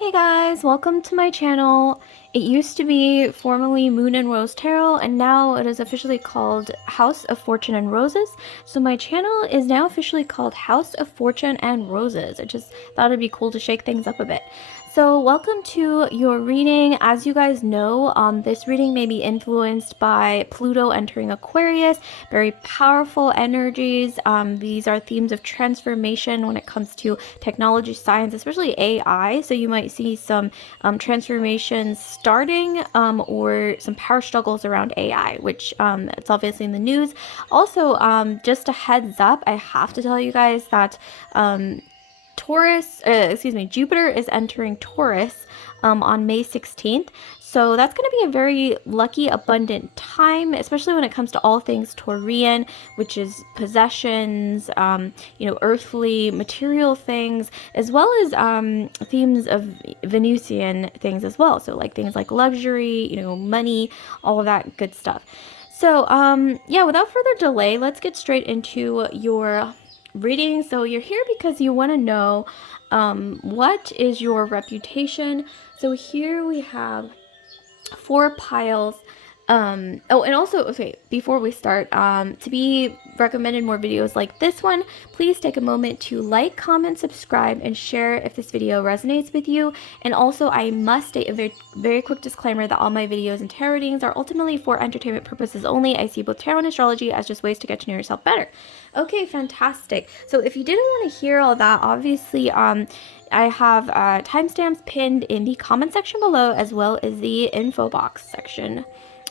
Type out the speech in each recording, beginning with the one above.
Hey guys, welcome to my channel. It used to be formerly Moon and Rose Tarot, and now it is officially called House of Fortune and Roses. So my channel is now officially called House of Fortune and Roses. I just thought it'd be cool to shake things up a bit. So welcome to your reading. As you guys know, this reading may be influenced by Pluto entering Aquarius, very powerful energies. These are themes of transformation when it comes to technology, science, especially AI. So you might see some transformations starting or some power struggles around AI, which it's obviously in the news. Also, just a heads up, I have to tell you guys that Jupiter is entering Taurus on May 16th. So that's going to be a very lucky, abundant time, especially when it comes to all things Taurian, which is possessions, earthly, material things, as well as themes of Venusian things as well. So like things like luxury, money, all of that good stuff. So, yeah, without further delay, let's get straight into your reading. So you're here because you want to know what is your reputation. So here we have four piles. Oh, and also, okay, before we start, to be recommended more videos like this one, please take a moment to like, comment, subscribe, and share if this video resonates with you. And also, I must state a very, very quick disclaimer that all my videos and tarot readings are ultimately for entertainment purposes only. I see both tarot and astrology as just ways to get to know yourself better. Okay, fantastic. So if you didn't want to hear all that, obviously, I have timestamps pinned in the comment section below as well as the info box section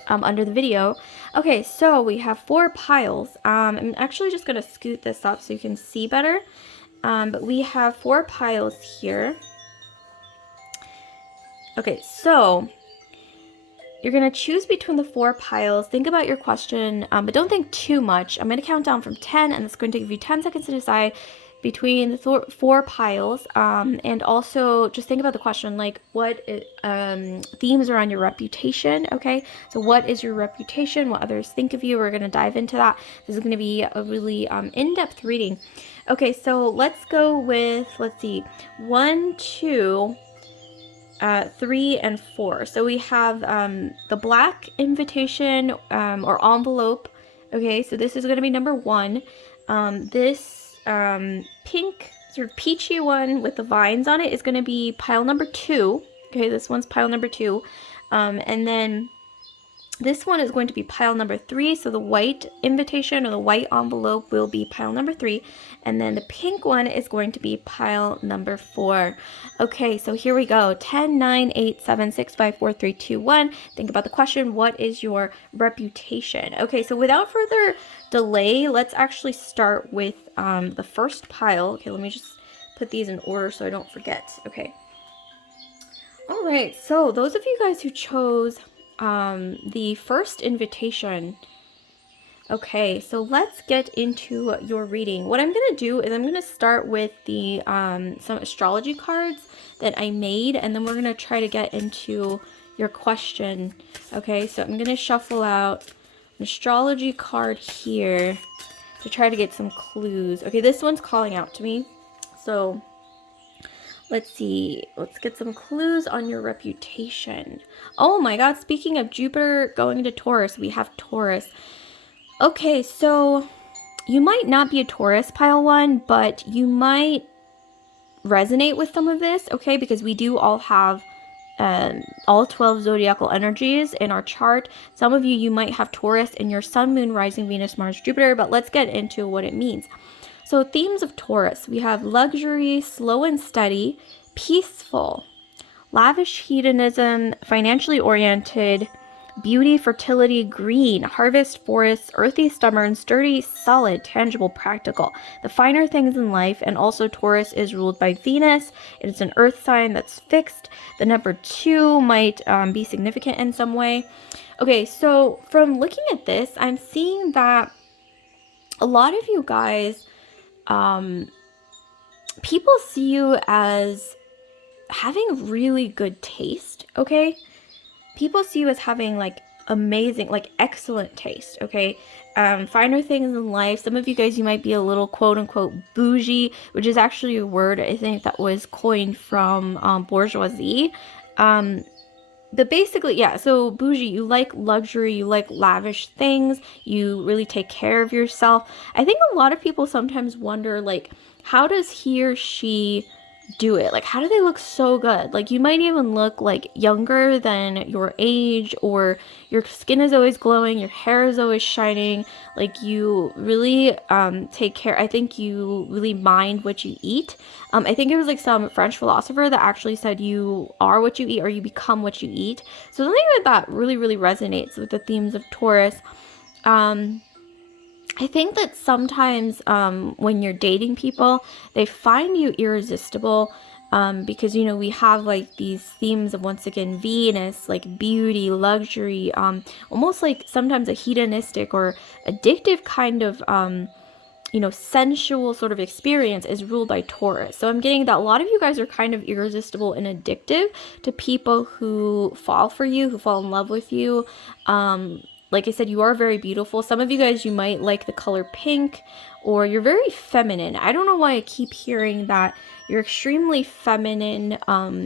under the video. Okay, so we have four piles. I'm actually just going to scoot this up so you can see better. But we have four piles here. Okay, so you're going to choose between the four piles. Think about your question, but don't think too much. I'm going to count down from 10, and it's going to give you 10 seconds to decide between the four piles. And also just think about the question, like what themes are on your reputation. Okay, so what is your reputation, what others think of you? We're going to dive into that. This is going to be a really in-depth reading. Okay, so let's go with, let's see, 1, 2, 3, and 4. So we have the black invitation or envelope. Okay, so this is going to be number 1. This pink sort of peachy one with the vines on it is going to be pile number 2. Okay, this one's pile number 2. And then this one is going to be pile number 3. So the white invitation or the white envelope will be pile number 3. And then the pink one is going to be pile number 4. Okay, so here we go. 10, 9, 8, 7, 6, 5, 4, 3, 2, 1. Think about the question, what is your reputation? Okay, so without further delay, let's actually start with the first pile. Okay, let me just put these in order so I don't forget. Okay. All right, so those of you guys who chose the first invitation. Okay, so let's get into your reading. What I'm gonna do is I'm gonna start with the some astrology cards that I made, and then we're gonna try to get into your question. Okay, so I'm gonna shuffle out an astrology card here to try to get some clues. Okay, this one's calling out to me, so let's see. Let's get some clues on your reputation. Oh my god, speaking of Jupiter going into Taurus, we have Taurus. Okay, so you might not be a Taurus pile 1, but you might resonate with some of this, okay? Because we do all have all 12 zodiacal energies in our chart. Some of you might have Taurus in your Sun, Moon, Rising, Venus, Mars, Jupiter, but let's get into what it means. So themes of Taurus, we have luxury, slow and steady, peaceful, lavish hedonism, financially oriented, beauty, fertility, green, harvest, forest, earthy, stubborn, sturdy, solid, tangible, practical. The finer things in life, and also Taurus is ruled by Venus. It is an earth sign that's fixed. The number 2 might be significant in some way. Okay, so from looking at this, I'm seeing that a lot of you guys, people see you as having really good taste, okay? People see you as having like amazing, like excellent taste, okay? Finer things in life. Some of you guys, you might be a little quote unquote bougie, which is actually a word I think that was coined from bourgeoisie. But basically, yeah, so bougie, you like luxury, you like lavish things, you really take care of yourself. I think a lot of people sometimes wonder, like, how does he or she do it? Like, how do they look so good? Like, you might even look like younger than your age, or your skin is always glowing, your hair is always shining. Like, you really take care. I think you really mind what you eat. I think it was like some French philosopher that actually said you are what you eat, or you become what you eat. So something like that really, really resonates with the themes of Taurus. I think that sometimes when you're dating people, they find you irresistible, because, you know, we have like these themes of, once again, Venus, like beauty, luxury, almost like sometimes a hedonistic or addictive kind of, you know, sensual sort of experience is ruled by Taurus. So I'm getting that a lot of you guys are kind of irresistible and addictive to people who fall for you, who fall in love with you. Like I said, you are very beautiful. Some of you guys, you might like the color pink, or you're very feminine. I don't know why I keep hearing that. You're extremely feminine.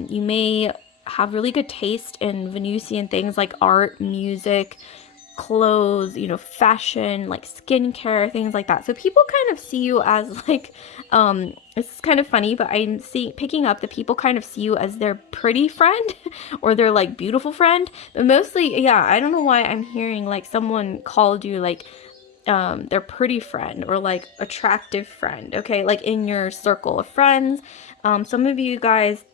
You may have really good taste in Venusian things like art, music, clothes, you know, fashion, like skincare, things like that. So people kind of see you as like, it's kind of funny, but I'm picking up that people kind of see you as their pretty friend or their like beautiful friend. But mostly, yeah, I don't know why I'm hearing like someone called you like their pretty friend or like attractive friend, okay, like in your circle of friends. Some of you guys,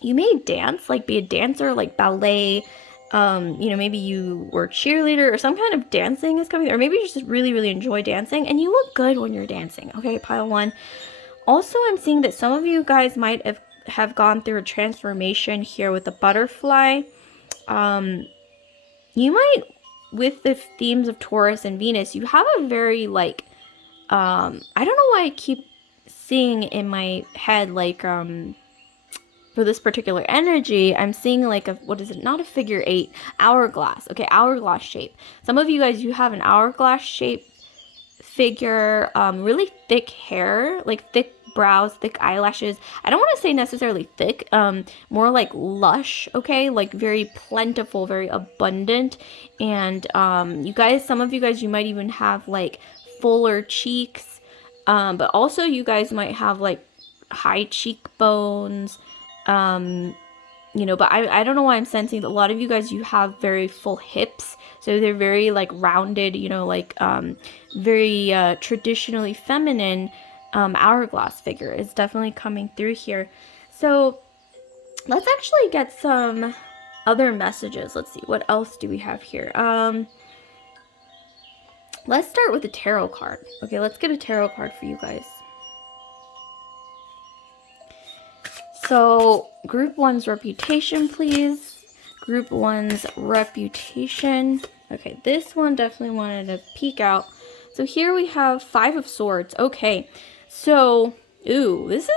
you may dance, like be a dancer, like ballet. You know, maybe you were a cheerleader or some kind of dancing is coming, or maybe you just really, really enjoy dancing and you look good when you're dancing. Okay, pile one. Also, I'm seeing that some of you guys might have gone through a transformation here with the butterfly. You might, with the themes of Taurus and Venus, you have a very like, I don't know why I keep seeing in my head like, for this particular energy, I'm seeing like a, what is it? Not a figure eight, hourglass. Okay, hourglass shape. Some of you guys, you have an hourglass shape figure, really thick hair, like thick brows, thick eyelashes. I don't want to say necessarily thick, more like lush, okay? Like very plentiful, very abundant. And you guys, some of you guys, you might even have like fuller cheeks, but also you guys might have like high cheekbones, you know, but I don't know why I'm sensing that a lot of you guys, you have very full hips, so they're very like rounded, you know, like very traditionally feminine. Hourglass figure is definitely coming through here. So let's actually get some other messages. Let's see, what else do we have here? Let's start with a tarot card. Okay, let's get a tarot card for you guys. So, group one's reputation, please. Group one's reputation. Okay, this one definitely wanted to peek out. So here we have Five of Swords. Okay, so, ooh, this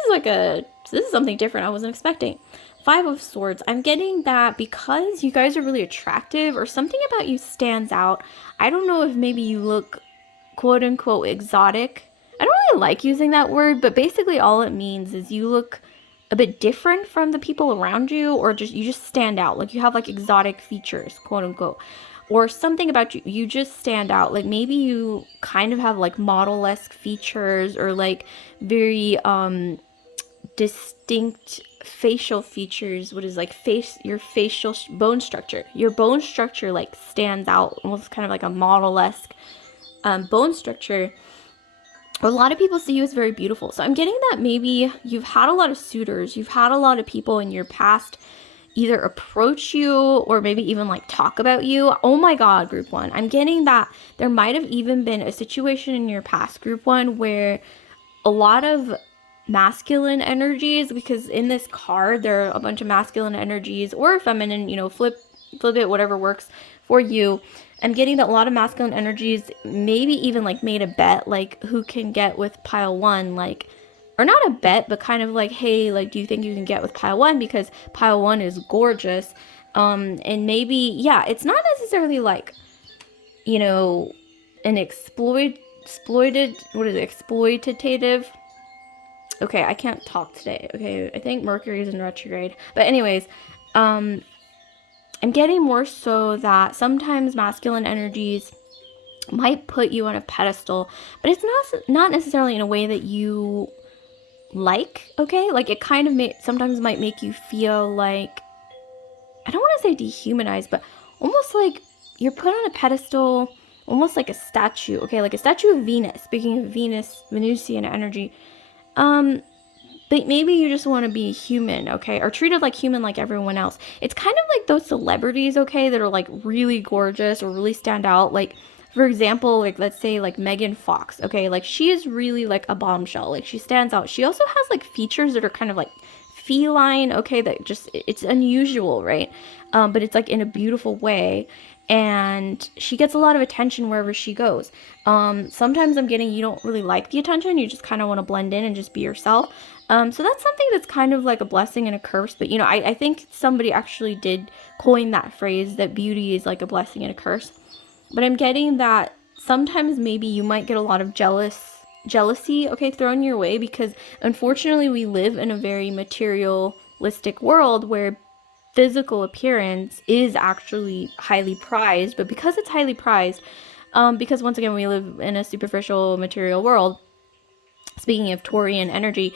is something different I wasn't expecting. Five of Swords. I'm getting that because you guys are really attractive or something about you stands out. I don't know if maybe you look quote unquote exotic. I don't really like using that word, but basically all it means is you look a bit different from the people around you, or just you just stand out, like you have like exotic features, quote unquote, or something about you just stand out. Like maybe you kind of have like model-esque features, or like very distinct facial features. What is like your facial bone structure, your bone structure like stands out, almost kind of like a model-esque bone structure. A lot of people see you as very beautiful. So I'm getting that maybe you've had a lot of suitors, you've had a lot of people in your past either approach you or maybe even like talk about you. Oh my God, group one. I'm getting that there might have even been a situation in your past, group one, where a lot of masculine energies, because in this card there are a bunch of masculine energies or feminine, you know, flip it, whatever works for you. I'm getting that a lot of masculine energies maybe even like made a bet, like who can get with pile one, like, or not a bet, but kind of like, hey, like, do you think you can get with pile one because pile one is gorgeous? And maybe, yeah, it's not necessarily like, you know, an exploitative. Okay, I can't talk today. Okay, I think Mercury is in retrograde. But anyways, I'm getting more so that sometimes masculine energies might put you on a pedestal, but it's not necessarily in a way that you like, okay? Like, it kind of sometimes might make you feel like, I don't want to say dehumanized, but almost like you're put on a pedestal, almost like a statue, okay? Like a statue of Venus. Speaking of Venus, Venusian energy. But maybe you just want to be human, okay? Or treated like human like everyone else. It's kind of like those celebrities, okay, that are like really gorgeous or really stand out. Like, for example, like let's say like Megan Fox, okay? Like she is really like a bombshell. Like she stands out. She also has like features that are kind of like feline, okay, that just, it's unusual, right? But it's like in a beautiful way. And she gets a lot of attention wherever she goes. Sometimes I'm getting, you don't really like the attention, you just kind of want to blend in and just be yourself. So that's something that's kind of like a blessing and a curse. But, you know, I think somebody actually did coin that phrase that beauty is like a blessing and a curse. But I'm getting that sometimes maybe you might get a lot of jealousy, okay, thrown your way, because unfortunately we live in a very materialistic world where physical appearance is actually highly prized. But because it's highly prized, because once again we live in a superficial material world, speaking of Taurian energy,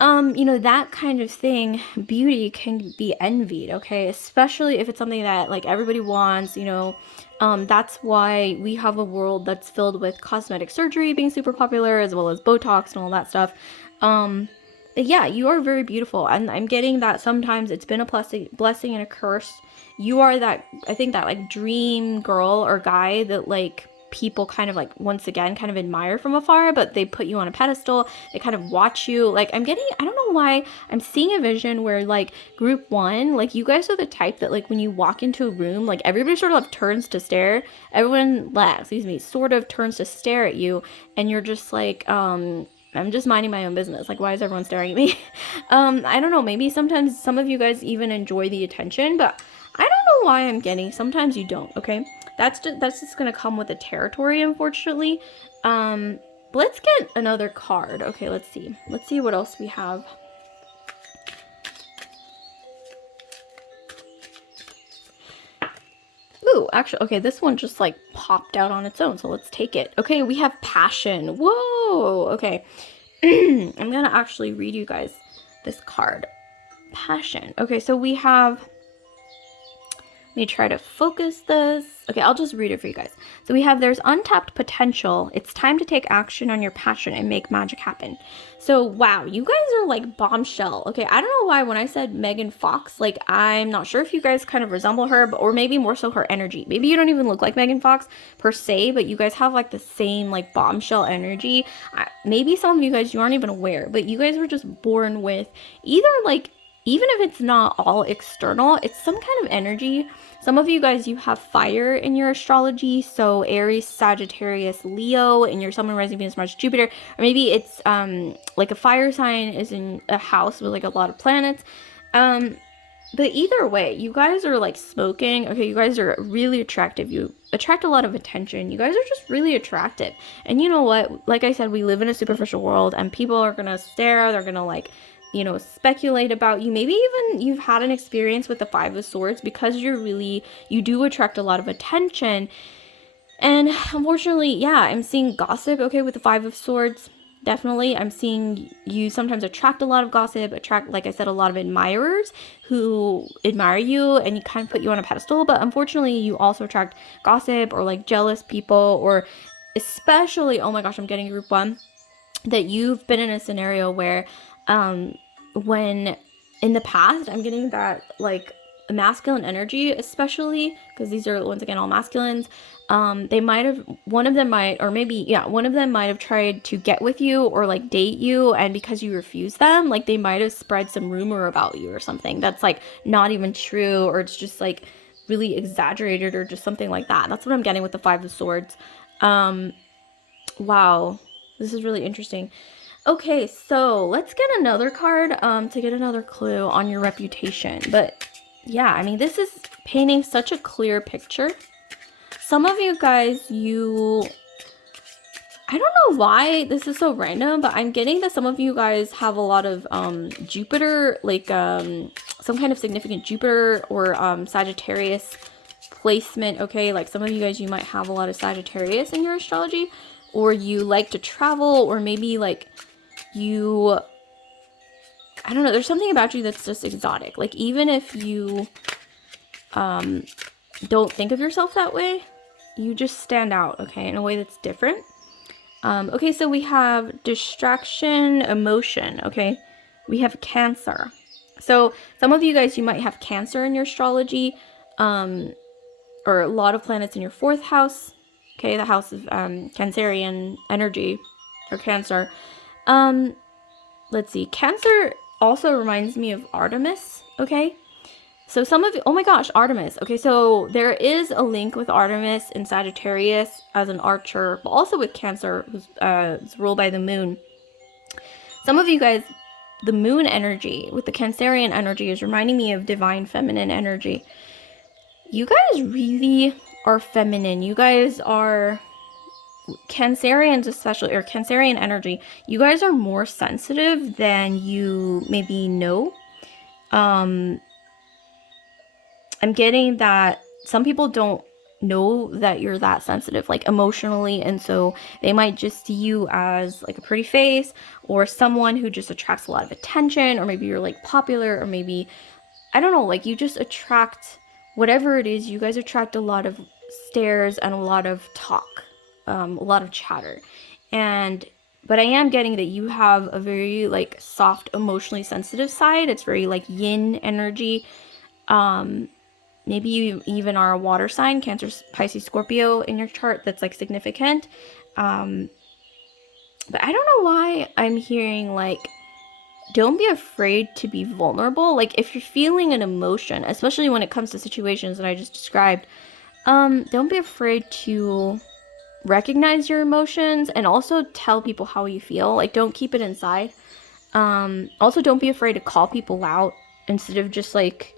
you know, that kind of thing, beauty can be envied, okay? Especially if it's something that like everybody wants, you know. That's why we have a world that's filled with cosmetic surgery being super popular, as well as Botox and all that stuff. Yeah, you are very beautiful, and I'm getting that sometimes it's been a blessing and a curse. You are that, I think, that like dream girl or guy that like people kind of like, once again, kind of admire from afar, but they put you on a pedestal. They kind of watch you. Like, I don't know why I'm seeing a vision where like group one, like you guys are the type that like when you walk into a room, like everybody sort of turns to stare. Everyone, sort of turns to stare at you, and you're just like, I'm just minding my own business. Like, why is everyone staring at me? I don't know. Maybe sometimes some of you guys even enjoy the attention, but I don't know why I'm getting. Sometimes you don't. Okay, that's just gonna come with the territory, unfortunately. Let's get another card. Okay, let's see. Let's see what else we have. Ooh, actually, okay, this one just like popped out on its own, so let's take it. Okay, we have passion. Whoa, okay. I'm gonna actually read you guys this card. Passion. Okay, so we have, let me try to focus this. Okay, I'll just read it for you guys. So we have, there's untapped potential. It's time to take action on your passion and make magic happen. So, wow, you guys are like bombshell. Okay, I don't know why when I said Megan Fox, like, I'm not sure if you guys kind of resemble her, but, or maybe more so her energy. Maybe you don't even look like Megan Fox per se, but you guys have like the same like bombshell energy. Maybe some of you guys, you aren't even aware, but you guys were just born with either like, even if it's not all external, it's some kind of energy. Some of you guys, you have fire in your astrology, so Aries, Sagittarius, Leo, and your Sun, Moon, Rising, Venus, Mars, Jupiter. Or maybe it's like a fire sign is in a house with like a lot of planets. But either way, you guys are like smoking. Okay, you guys are really attractive. You attract a lot of attention. You guys are just really attractive. And you know what? Like I said, we live in a superficial world, and people are gonna stare. They're gonna like, you know, speculate about you. Maybe even you've had an experience with the Five of Swords, because you do attract a lot of attention. And unfortunately, yeah, I'm seeing gossip, okay, with the Five of Swords. Definitely, I'm seeing you sometimes attract a lot of gossip, attract, like I said, a lot of admirers who admire you and you kind of put you on a pedestal. But unfortunately, you also attract gossip or like jealous people, or especially, oh my gosh, I'm getting group one, that you've been in a scenario where when in the past, I'm getting that like masculine energy, especially because these are once again all masculines. They might have, one of them might, or maybe, yeah, one of them might have tried to get with you or like date you, and because you refuse them, like they might have spread some rumor about you or something that's like not even true, or it's just like really exaggerated or just something like that. That's what I'm getting with the Five of Swords. Wow, this is really interesting. Okay, so let's get another card to get another clue on your reputation. But yeah, I mean, this is painting such a clear picture. Some of you guys, I don't know why this is so random, but I'm getting that some of you guys have a lot of Jupiter, like some kind of significant Jupiter or Sagittarius placement, okay? Like some of you guys, you might have a lot of Sagittarius in your astrology, or you like to travel, or maybe like you, I don't know, there's something about you that's just exotic. Like even if you don't think of yourself that way, you just stand out, okay, in a way that's different. Okay, so we have distraction, emotion, okay? We have Cancer. So some of you guys, you might have Cancer in your astrology, or a lot of planets in your 4th house, okay? The house of Cancerian energy, or Cancer. Let's see, Cancer also reminds me of Artemis, okay? So some of you, oh my gosh, Artemis. Okay, so there is a link with Artemis in Sagittarius as an archer, but also with Cancer, who's ruled by the moon. Some of you guys, the moon energy with the Cancerian energy is reminding me of divine feminine energy. You guys really are feminine. You guys are Cancerians, especially, or Cancerian energy. You guys are more sensitive than you maybe know. I'm getting that some people don't know that you're that sensitive, like emotionally, and so they might just see you as like a pretty face or someone who just attracts a lot of attention, or maybe you're like popular, or maybe, I don't know, like you just attract whatever it is. You guys attract a lot of stares and a lot of talk, a lot of chatter. But I am getting that you have a very like soft, emotionally sensitive side. It's very like yin energy. Maybe you even are a water sign, Cancer, Pisces, Scorpio in your chart that's like significant. But I don't know why I'm hearing like, don't be afraid to be vulnerable. Like if you're feeling an emotion, especially when it comes to situations that I just described, don't be afraid to recognize your emotions and also tell people how you feel. Like don't keep it inside. Also don't be afraid to call people out instead of just like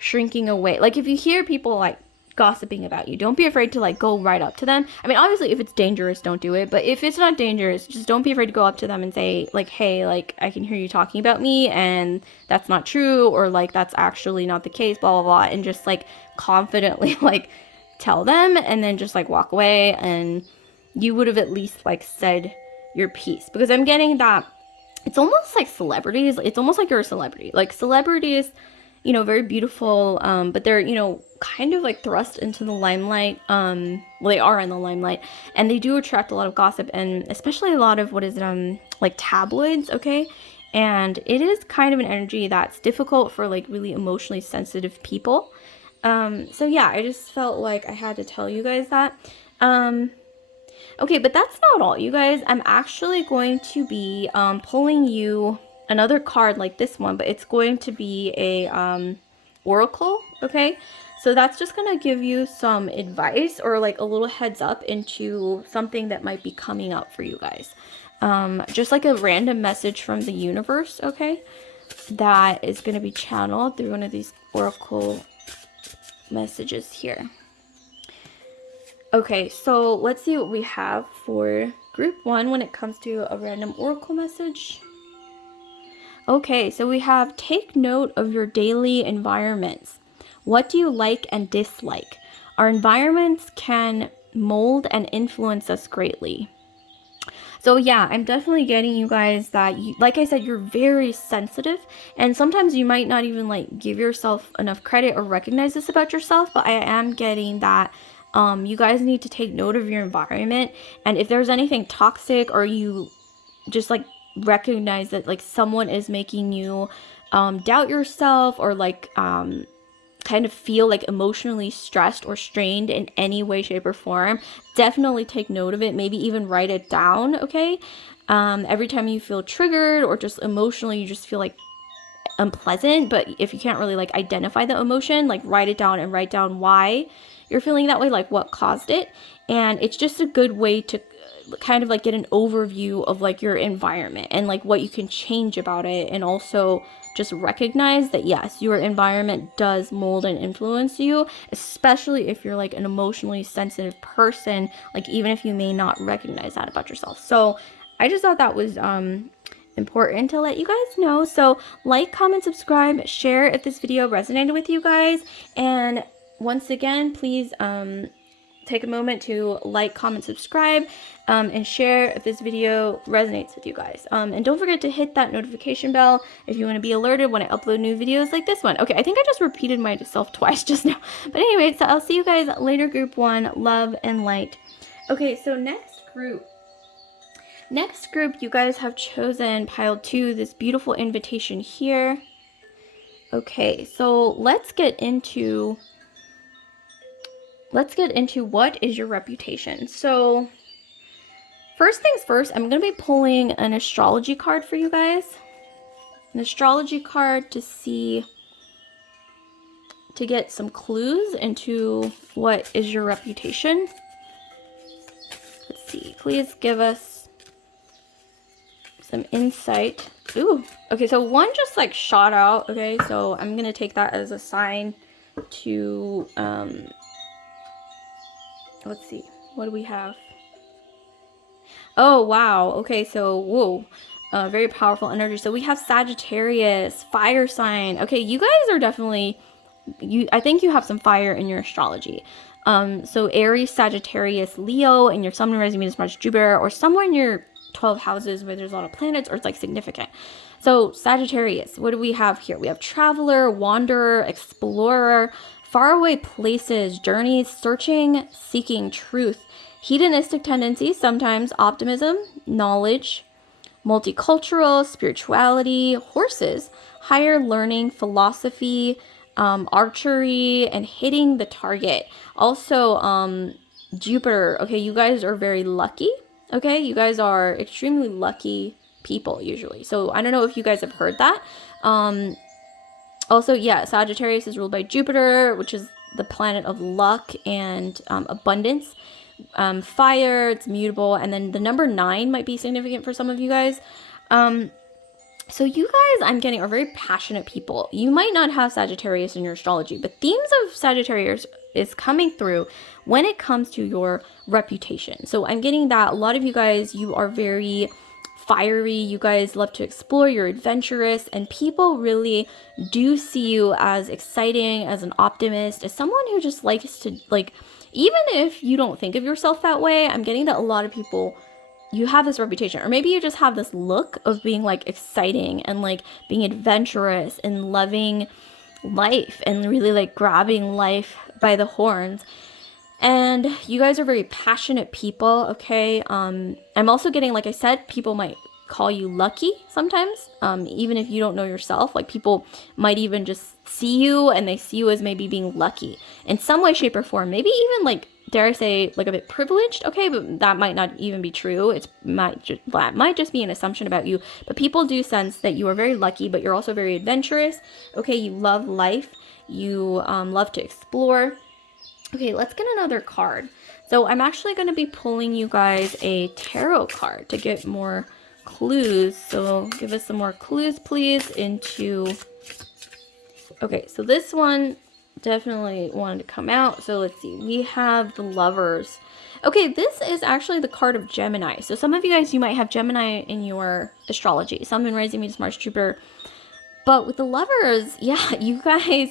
shrinking away. Like if you hear people like gossiping about you, don't be afraid to like go right up to them. I mean, obviously if it's dangerous, don't do it, but if it's not dangerous, just don't be afraid to go up to them and say like, hey, like I can hear you talking about me and that's not true, or like that's actually not the case, blah blah blah, and just like confidently like tell them, and then just like walk away, and you would have at least like said your piece. Because I'm getting that it's almost like celebrities, it's almost like you're a celebrity. Like celebrities, very beautiful, but they're, kind of like thrust into the limelight. Well, they are in the limelight, and they do attract a lot of gossip, and especially a lot of, what is it, like tabloids, okay? And it is kind of an energy that's difficult for like really emotionally sensitive people. So yeah, I just felt like I had to tell you guys that. Okay, but that's not all, you guys. I'm actually going to be pulling you another card like this one, but it's going to be a oracle, okay? So that's just going to give you some advice or like a little heads up into something that might be coming up for you guys. Just like a random message from the universe, okay? That is going to be channeled through one of these oracle messages here. Okay, so let's see what we have for group 1 when it comes to a random oracle message. Okay, so we have, take note of your daily environments. What do you like and dislike? Our environments can mold and influence us greatly. So yeah, I'm definitely getting you guys that, like I said, you're very sensitive, and sometimes you might not even like give yourself enough credit or recognize this about yourself, but I am getting that you guys need to take note of your environment, and if there's anything toxic, or you just like recognize that like someone is making you doubt yourself, or like kind of feel like emotionally stressed or strained in any way, shape, or form, definitely take note of it. Maybe even write it down, okay? Every time you feel triggered or just emotionally you just feel like unpleasant, but if you can't really like identify the emotion, like write it down and write down why you're feeling that way, like what caused it. And it's just a good way to kind of like get an overview of like your environment and like what you can change about it, and also just recognize that yes, your environment does mold and influence you, especially if you're like an emotionally sensitive person, like even if you may not recognize that about yourself. So I just thought that was important to let you guys know. So like, comment, subscribe, share if this video resonated with you guys. And once again, please take a moment to like, comment, subscribe, and share if this video resonates with you guys. And don't forget to hit that notification bell if you want to be alerted when I upload new videos like this one. Okay, I think I just repeated myself twice just now. But anyway, so I'll see you guys later, group 1. Love and light. Okay, so next group, you guys have chosen pile 2, this beautiful invitation here. Okay, so let's get into what is your reputation. So first things first, I'm going to be pulling an astrology card for you guys. An astrology card to get some clues into what is your reputation. Let's see, please give us some insight. Ooh, okay, so one just like shot out. Okay, so I'm going to take that as a sign to, let's see, what do we have? Oh, wow. Okay, so, whoa. Very powerful energy. So we have Sagittarius, fire sign. Okay, you guys are definitely, I think you have some fire in your astrology. So Aries, Sagittarius, Leo, and your Sun, Moon, Rising, Venus, Mars, Jupiter, or somewhere in your 12 houses where there's a lot of planets, or it's like significant. So Sagittarius, what do we have here? We have traveler, wanderer, explorer, faraway places, journeys, searching, seeking truth, hedonistic tendencies, sometimes optimism, knowledge, multicultural, spirituality, horses, higher learning, philosophy, archery, and hitting the target. Also, Jupiter. Okay, you guys are very lucky. Okay, you guys are extremely lucky people usually. So I don't know if you guys have heard that. Also, yeah, Sagittarius is ruled by Jupiter, which is the planet of luck and abundance. Fire, it's mutable, and then the number 9 might be significant for some of you guys. So you guys, I'm getting, are very passionate people. You might not have Sagittarius in your astrology, but themes of Sagittarius is coming through when it comes to your reputation. So I'm getting that a lot of you guys, you are very fiery, you guys love to explore, you're adventurous, and people really do see you as exciting, as an optimist, as someone who just likes to, like, even if you don't think of yourself that way, I'm getting that a lot of people, you have this reputation, or maybe you just have this look of being like exciting and like being adventurous and loving life and really like grabbing life by the horns. And you guys are very passionate people, okay? I'm also getting, like I said, people might call you lucky sometimes, even if you don't know yourself. Like, people might even just see you and they see you as maybe being lucky in some way, shape, or form. Maybe even, like, dare I say, like a bit privileged, okay? But that might not even be true. That might just be an assumption about you. But people do sense that you are very lucky, but you're also very adventurous, okay? You love life. You love to explore. Okay, let's get another card. So I'm actually going to be pulling you guys a tarot card to get more clues. So give us some more clues, please, into... Okay, so this one definitely wanted to come out. So let's see. We have the Lovers. Okay, this is actually the card of Gemini. So some of you guys, you might have Gemini in your astrology. Sun, Moon, Rising, Venus, Mars, Jupiter. But with the Lovers, yeah, you guys...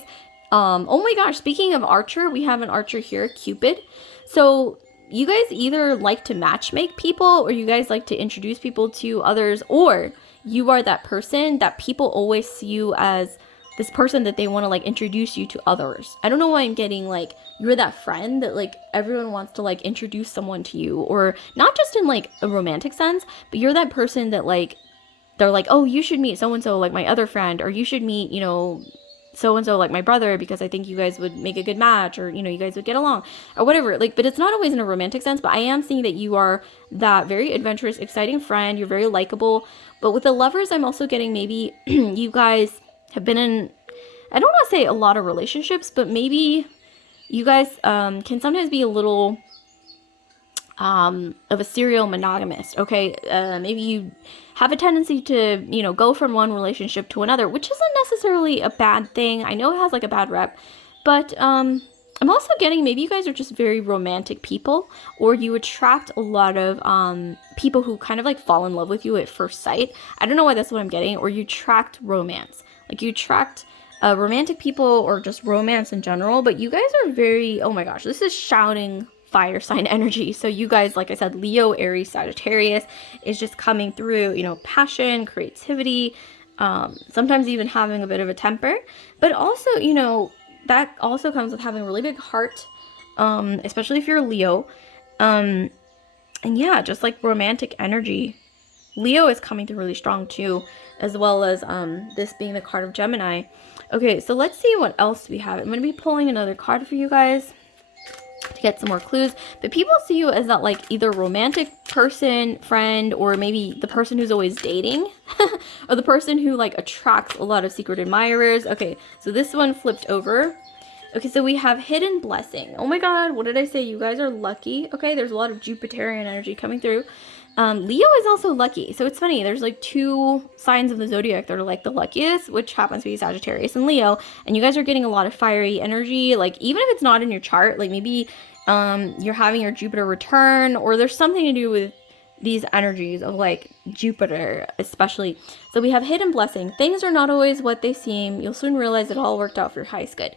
oh my gosh, speaking of archer, we have an archer here, Cupid. So you guys either like to matchmake people, or you guys like to introduce people to others, or you are that person that people always see you as this person that they want to like introduce you to others. I don't know why I'm getting like, you're that friend that like everyone wants to like introduce someone to you, or not just in like a romantic sense, but you're that person that like, they're like, oh, you should meet so-and-so, like my other friend, or you should meet, you know, so-and-so, like my brother, because I think you guys would make a good match, or, you know, you guys would get along, or whatever. Like, but it's not always in a romantic sense, but I am seeing that you are that very adventurous, exciting friend. You're very likable. But with the Lovers, I'm also getting maybe you guys have been in, I don't want to say a lot of relationships, but maybe you guys can sometimes be a little of a serial monogamist. Okay, maybe you have a tendency to, go from one relationship to another, which isn't necessarily a bad thing. I know it has like a bad rep, but I'm also getting maybe you guys are just very romantic people, or you attract a lot of people who kind of like fall in love with you at first sight. I don't know why that's what I'm getting. Or you attract romance, like you attract romantic people or just romance in general. But you guys are very, oh my gosh, this is shouting fire sign energy. So you guys, like I said, Leo, Aries, Sagittarius is just coming through, passion, creativity, sometimes even having a bit of a temper, but also, that also comes with having a really big heart, especially if you're a Leo. And yeah, just like romantic energy. Leo is coming through really strong too, as well as this being the card of Gemini. Okay, so let's see what else we have. I'm going to be pulling another card for you guys to get some more clues. But people see you as that like either romantic person, friend, or maybe the person who's always dating or the person who like attracts a lot of secret admirers. Okay, so this one flipped over. Okay, so we have hidden blessing. Oh my god, what did I say? You guys are lucky. Okay, there's a lot of Jupiterian energy coming through. Leo is also lucky. So it's funny, there's like two signs of the zodiac that are like the luckiest, which happens to be Sagittarius and Leo. And you guys are getting a lot of fiery energy. Like even if it's not in your chart, like maybe you're having your Jupiter return, or there's something to do with these energies of like Jupiter especially. So we have hidden blessing. Things are not always what they seem. You'll soon realize it all worked out for your highest good.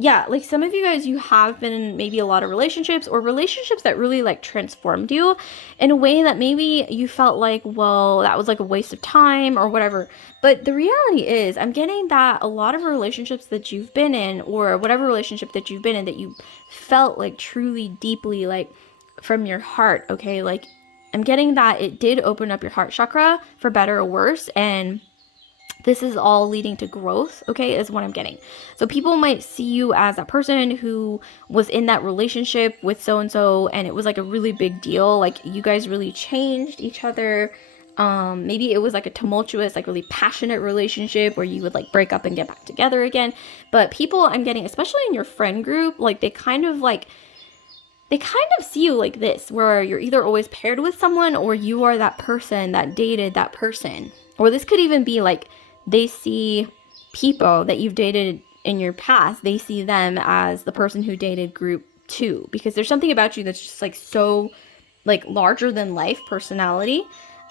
Yeah, like some of you guys, you have been in maybe a lot of relationships, or relationships that really like transformed you in a way that maybe you felt like, well, that was like a waste of time or whatever. But the reality is, I'm getting that a lot of relationships that you've been in, or whatever relationship that you've been in, that you felt like truly deeply like from your heart, okay? Like I'm getting that it did open up your heart chakra for better or worse, and this is all leading to growth, okay, is what I'm getting. So people might see you as that person who was in that relationship with so-and-so, and it was like a really big deal. Like you guys really changed each other. Maybe it was like a tumultuous, like really passionate relationship where you would like break up and get back together again. But people I'm getting, especially in your friend group, like they kind of see you like this, where you're either always paired with someone, or you are that person that dated that person. Or this could even be like they see people that you've dated in your past, they see them as the person who dated group 2, because there's something about you that's just like so like larger than life personality.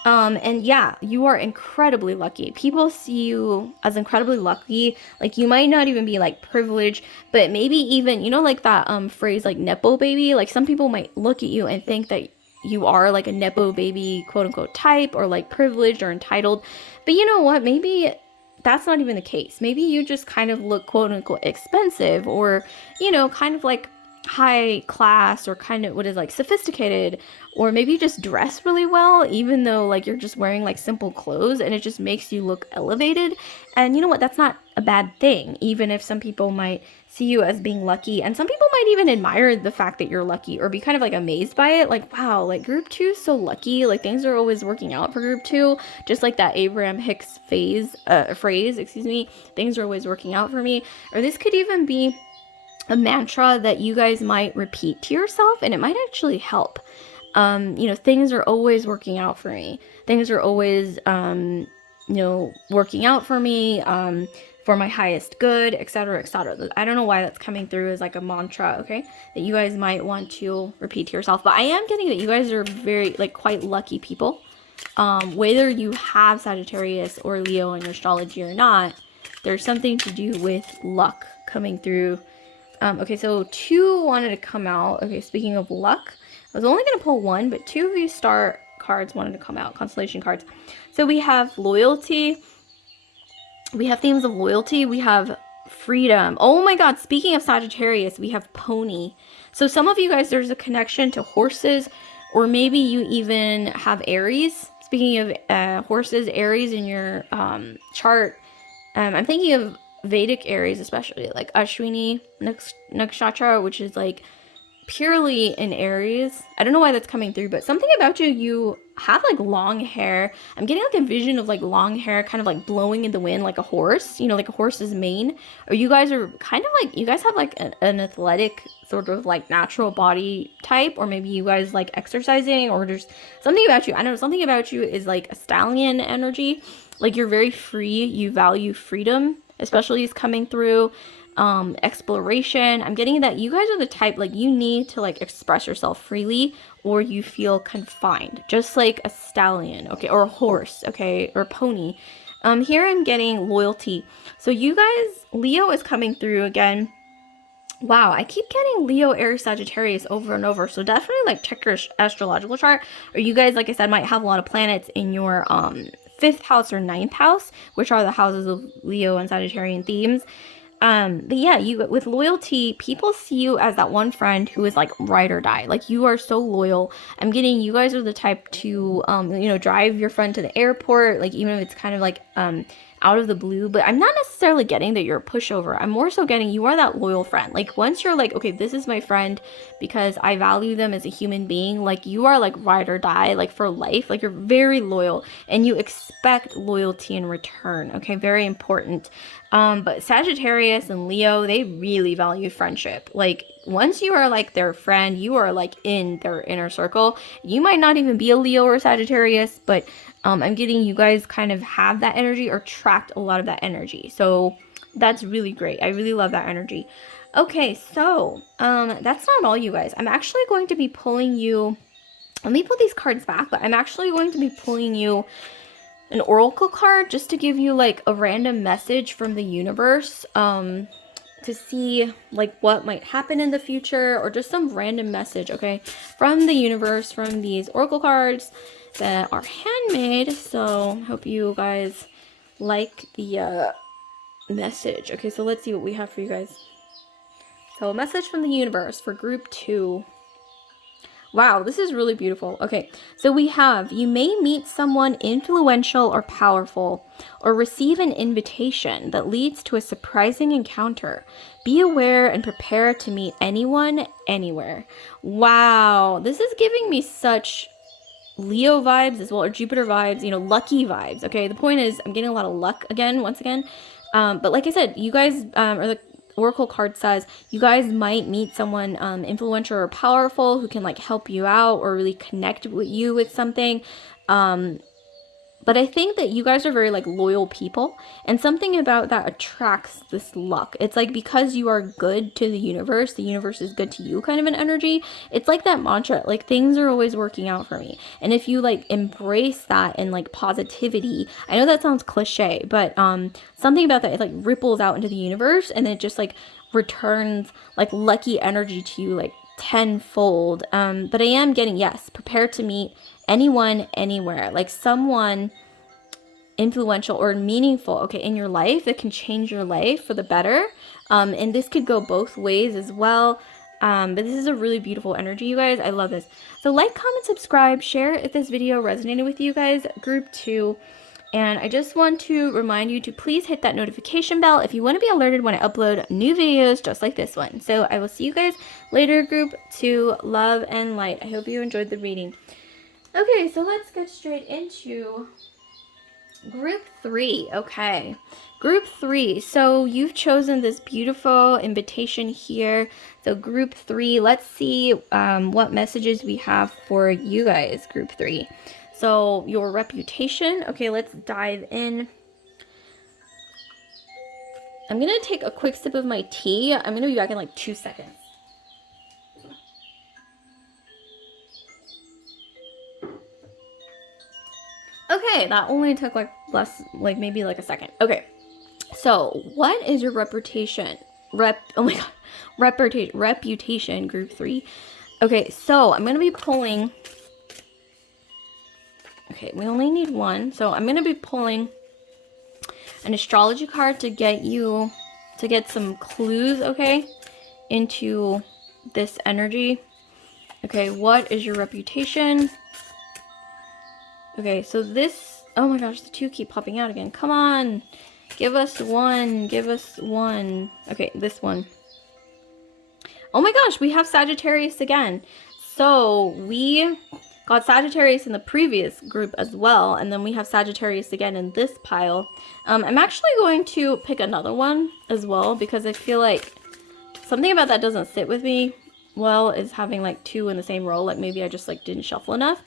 And yeah, you are incredibly lucky. People see you as incredibly lucky. Like you might not even be like privileged, but maybe even, like that phrase like nepo baby. Like some people might look at you and think that you are like a nepo baby quote unquote type, or like privileged or entitled. But you know what? Maybe that's not even the case. Maybe you just kind of look quote unquote expensive, or kind of like high class, or kind of what is like sophisticated, or maybe you just dress really well even though like you're just wearing like simple clothes, and it just makes you look elevated. And you know what, that's not a bad thing, even if some people might see you as being lucky, and some people might even admire the fact that you're lucky, or be kind of like amazed by it, like wow, like group 2 is so lucky, like things are always working out for group 2, just like that Abraham Hicks phrase, things are always working out for me. Or this could even be a mantra that you guys might repeat to yourself, and it might actually help. Things are always working out for me. Things are always, working out for me, for my highest good, etc., etc. I don't know why that's coming through as like a mantra, okay, that you guys might want to repeat to yourself. But I am getting that you guys are very, like, quite lucky people. Whether you have Sagittarius or Leo in your astrology or not, there's something to do with luck coming through. Okay, so 2 wanted to come out. Okay, speaking of luck, I was only going to pull 1, but 2 of these star cards wanted to come out, constellation cards. So we have loyalty. We have themes of loyalty. We have freedom. Oh my god, speaking of Sagittarius, we have pony. So some of you guys, there's a connection to horses, or maybe you even have Aries. Speaking of horses, Aries in your chart, I'm thinking of Vedic Aries, especially like Ashwini Nakshatra, which is like purely in Aries. I don't know why that's coming through, but something about you, you have like long hair. I'm getting like a vision of like long hair kind of like blowing in the wind like a horse, you know, like a horse's mane. Or you guys are kind of like, you guys have like an athletic sort of like natural body type, or maybe you guys like exercising, or there's something about you. I don't know, something about you is like a stallion energy. Like you're very free, you value freedom, especially is coming through. Exploration. I'm getting that you guys are the type, like, you need to like express yourself freely or you feel confined, just like a stallion, okay, or a horse, okay, or a pony. Here I'm getting loyalty. So you guys, Leo is coming through again. Wow, I keep getting Leo, Aries, Sagittarius over and over. So definitely like check your astrological chart. Or you guys, like I said, might have a lot of planets in your 5th house or 9th house, which are the houses of Leo and Sagittarian themes. But yeah, you, with loyalty, people see you as that one friend who is like ride or die. Like you are so loyal. I'm getting you guys are the type to you know, drive your friend to the airport, like even if it's kind of like out of the blue. But I'm not necessarily getting that you're a pushover. I'm more so getting you are that loyal friend. Like once you're like, okay, this is my friend because I value them as a human being, like you are like ride or die, like for life. Like you're very loyal and you expect loyalty in return. Okay, very important. But Sagittarius and Leo, they really value friendship. Like once you are like their friend, you are like in their inner circle. You might not even be a Leo or Sagittarius, but I'm getting you guys kind of have that energy or attract a lot of that energy. So that's really great. I really love that energy. Okay, so that's not all, you guys. I'm actually going to be pulling you. Let me put these cards back, but I'm actually going to be pulling you an oracle card just to give you like a random message from the universe to see like what might happen in the future, or just some random message, okay, from the universe, from these oracle cards that are handmade. So hope you guys like the message. Okay, so let's see what we have for you guys. So a message from the universe for group 2. Wow, this is really beautiful. Okay, so we have, you may meet someone influential or powerful, or receive an invitation that leads to a surprising encounter. Be aware and prepare to meet anyone, anywhere. Wow, this is giving me such Leo vibes as well, or Jupiter vibes, you know, lucky vibes. Okay, the point is I'm getting a lot of luck again, once again. But like I said, you guys, or the oracle card says, you guys might meet someone influential or powerful who can like help you out or really connect with you with something. But I think that you guys are very like loyal people, and something about that attracts this luck. It's like because you are good to the universe is good to you kind of an energy. It's like that mantra, like things are always working out for me. And if you like embrace that and like positivity, I know that sounds cliche, but something about that, it like ripples out into the universe and then it just like returns like lucky energy to you like tenfold. But I am getting, yes, prepare to meet anyone, anywhere, like someone influential or meaningful, okay, in your life that can change your life for the better. And this could go both ways as well. But this is a really beautiful energy, you guys. I love this. So like, comment, subscribe, share if this video resonated with you guys, group 2. And I just want to remind you to please hit that notification bell if you want to be alerted when I upload new videos just like this one. So I will see you guys later, group 2. Love and light. I hope you enjoyed the reading. Okay, so let's get straight into group 3. Okay, group 3. So you've chosen this beautiful invitation here. So group 3, let's see what messages we have for you guys, group 3. So your reputation. Okay, let's dive in. I'm gonna take a quick sip of my tea. I'm gonna be back in like 2 seconds. Okay, that only took like less, like maybe like a second. Okay, so what is your reputation? Oh my god, reputation, group 3. Okay, so I'm gonna be pulling. Okay, we only need one, so I'm gonna be pulling an astrology card to get you, to get some clues, okay, into this energy. Okay, what is your reputation? Okay, so this, oh my gosh, the 2 keep popping out again. Come on, give us one, give us one. Okay, this one. Oh my gosh, we have Sagittarius again. So we got Sagittarius in the previous group as well, and then we have Sagittarius again in this pile. I'm actually going to pick another one as well, because I feel like something about that doesn't sit with me well, is having like two in the same row. Like maybe I just like didn't shuffle enough.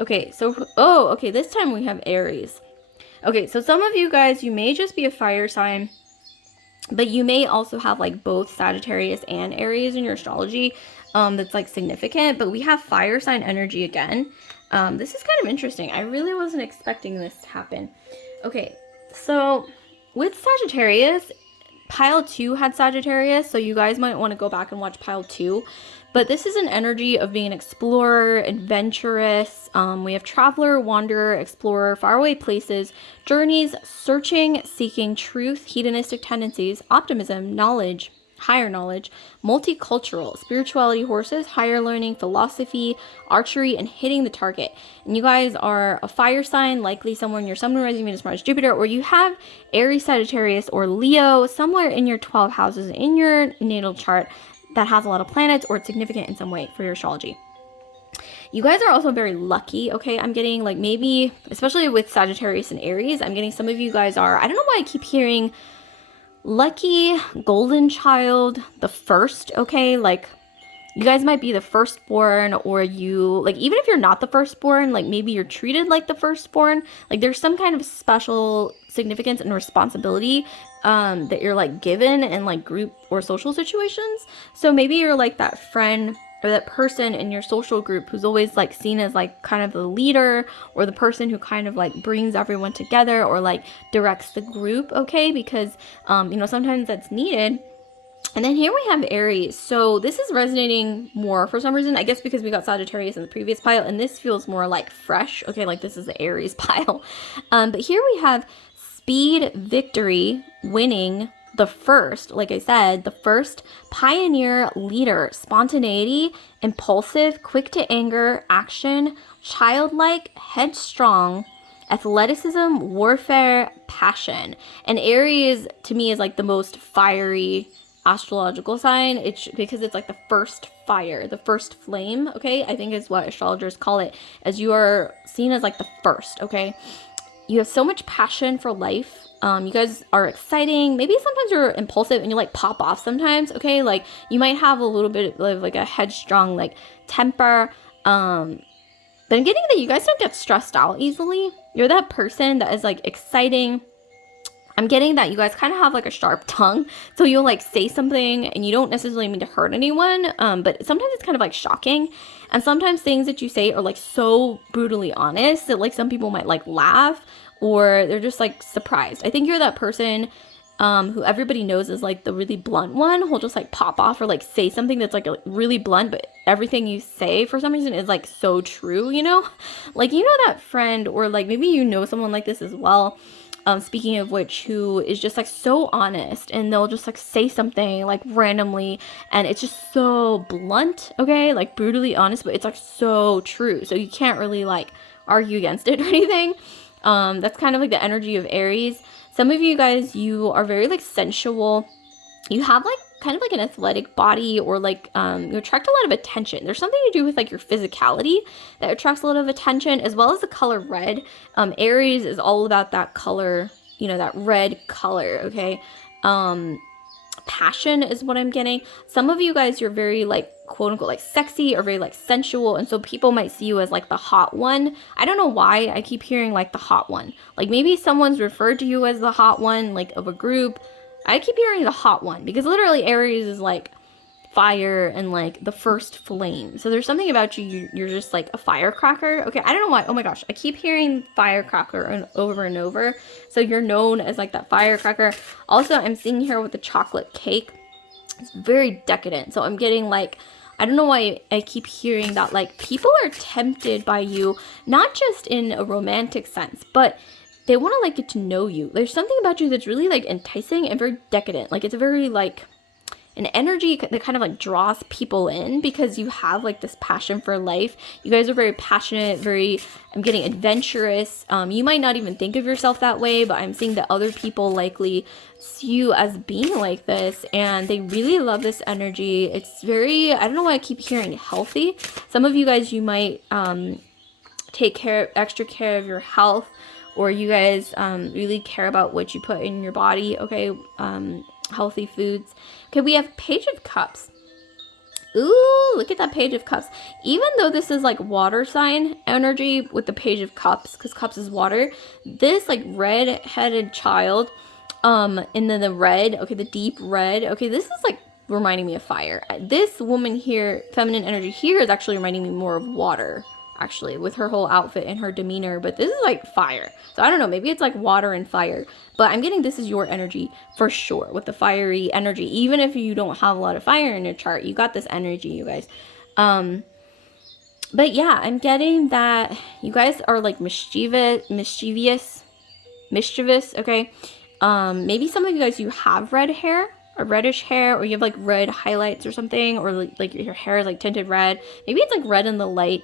Okay, so, oh, okay, this time we have Aries. Okay, so some of you guys, you may just be a fire sign, but you may also have like both Sagittarius and Aries in your astrology. That's like significant, but we have fire sign energy again. This is kind of interesting. I really wasn't expecting this to happen. Okay, so with Sagittarius, pile 2 had Sagittarius, so you guys might want to go back and watch pile 2. But this is an energy of being an explorer, adventurous. We have traveler, wanderer, explorer, faraway places, journeys, searching, seeking truth, hedonistic tendencies, optimism, knowledge, higher knowledge, multicultural, spirituality, horses, higher learning, philosophy, archery, and hitting the target. And you guys are a fire sign, likely somewhere in your Sun, Moon, Rising, Venus, Mars, Jupiter, or you have Aries, Sagittarius, or Leo somewhere in your 12 houses in your natal chart that has a lot of planets or it's significant in some way for your astrology. You guys are also very lucky, okay? I'm getting like maybe, especially with Sagittarius and Aries, I'm getting some of you guys are, I don't know why I keep hearing lucky, golden child, the first, okay? Like, you guys might be the firstborn, or you, like, even if you're not the firstborn, like, maybe you're treated like the firstborn. Like, there's some kind of special significance and responsibility that you're, like, given in, like, group or social situations. So maybe you're, like, that friend or that person in your social group who's always like seen as like kind of the leader, or the person who kind of like brings everyone together, or like directs the group, okay? Because you know, sometimes that's needed. And then here we have Aries. So this is resonating more for some reason, I guess because we got Sagittarius in the previous pile, and this feels more like fresh, okay? Like this is the Aries pile. But here we have speed, victory, winning, the first, like I said, the first, pioneer, leader, spontaneity, impulsive, quick to anger, action, childlike, headstrong, athleticism, warfare, passion. And Aries to me is like the most fiery astrological sign. It's because it's like the first fire, the first flame, okay? I think is what astrologers call it, as you are seen as like the first, okay? You have so much passion for life. You guys are exciting. Maybe sometimes you're impulsive and you like pop off sometimes, okay? Like you might have a little bit of like a headstrong like temper. But I'm getting that you guys don't get stressed out easily. You're that person that is like exciting. I'm getting that you guys kind of have like a sharp tongue. So you'll like say something and you don't necessarily mean to hurt anyone. But sometimes it's kind of like shocking. And sometimes things that you say are like so brutally honest that like some people might like laugh, or they're just like surprised. I think you're that person who everybody knows is like the really blunt one who'll just like pop off or like say something that's like really blunt, but everything you say for some reason is like so true, you know? Like, you know, that friend, or like maybe you know someone like this as well. Speaking of which, who is just like so honest, and they'll just like say something like randomly and it's just so blunt, okay? Like brutally honest, but it's like so true. So you can't really like argue against it or anything. That's kind of like the energy of Aries. Some of you guys, you are very like sensual. You have like kind of like an athletic body, or like you attract a lot of attention. There's something to do with like your physicality that attracts a lot of attention, as well as the color red. Aries is all about that color, you know, that red color, okay? Passion is what I'm getting. Some of you guys, you're very like quote unquote like sexy or very like sensual, and so people might see you as like the hot one. I don't know why I keep hearing like the hot one. Like maybe someone's referred to you as the hot one, like of a group. I keep hearing the hot one because literally Aries is like fire and like the first flame. So there's something about you, you're just like a firecracker. Okay, I don't know why. Oh my gosh, I keep hearing firecracker over and over. So you're known as like that firecracker. Also, I'm seeing here with the chocolate cake. It's very decadent. So I'm getting like, I don't know why I keep hearing that like people are tempted by you, not just in a romantic sense, but they want to like get to know you. There's something about you that's really like enticing and very decadent. Like it's a very like an energy that kind of like draws people in because you have like this passion for life. You guys are very passionate, I'm getting adventurous. You might not even think of yourself that way, but I'm seeing that other people likely see you as being like this, and they really love this energy. It's very, I don't know why I keep hearing healthy. Some of you guys, you might take extra care of your health, or you guys really care about what you put in your body, okay? Healthy foods. Okay, we have Page of Cups. Ooh, look at that Page of Cups. Even though this is like water sign energy with the Page of Cups, because cups is water, this like red-headed child, and then the red, okay, the deep red, okay, this is like reminding me of fire. This woman here, feminine energy here, is actually reminding me more of water, actually, with her whole outfit and her demeanor, but this is like fire. So I don't know, maybe it's like water and fire, but I'm getting this is your energy for sure with the fiery energy. Even if you don't have a lot of fire in your chart, you got this energy, you guys. But yeah, I'm getting that you guys are like mischievous, okay? Maybe some of you guys, you have red hair or reddish hair, or you have like red highlights or something, or like your hair is like tinted red. Maybe it's like red in the light.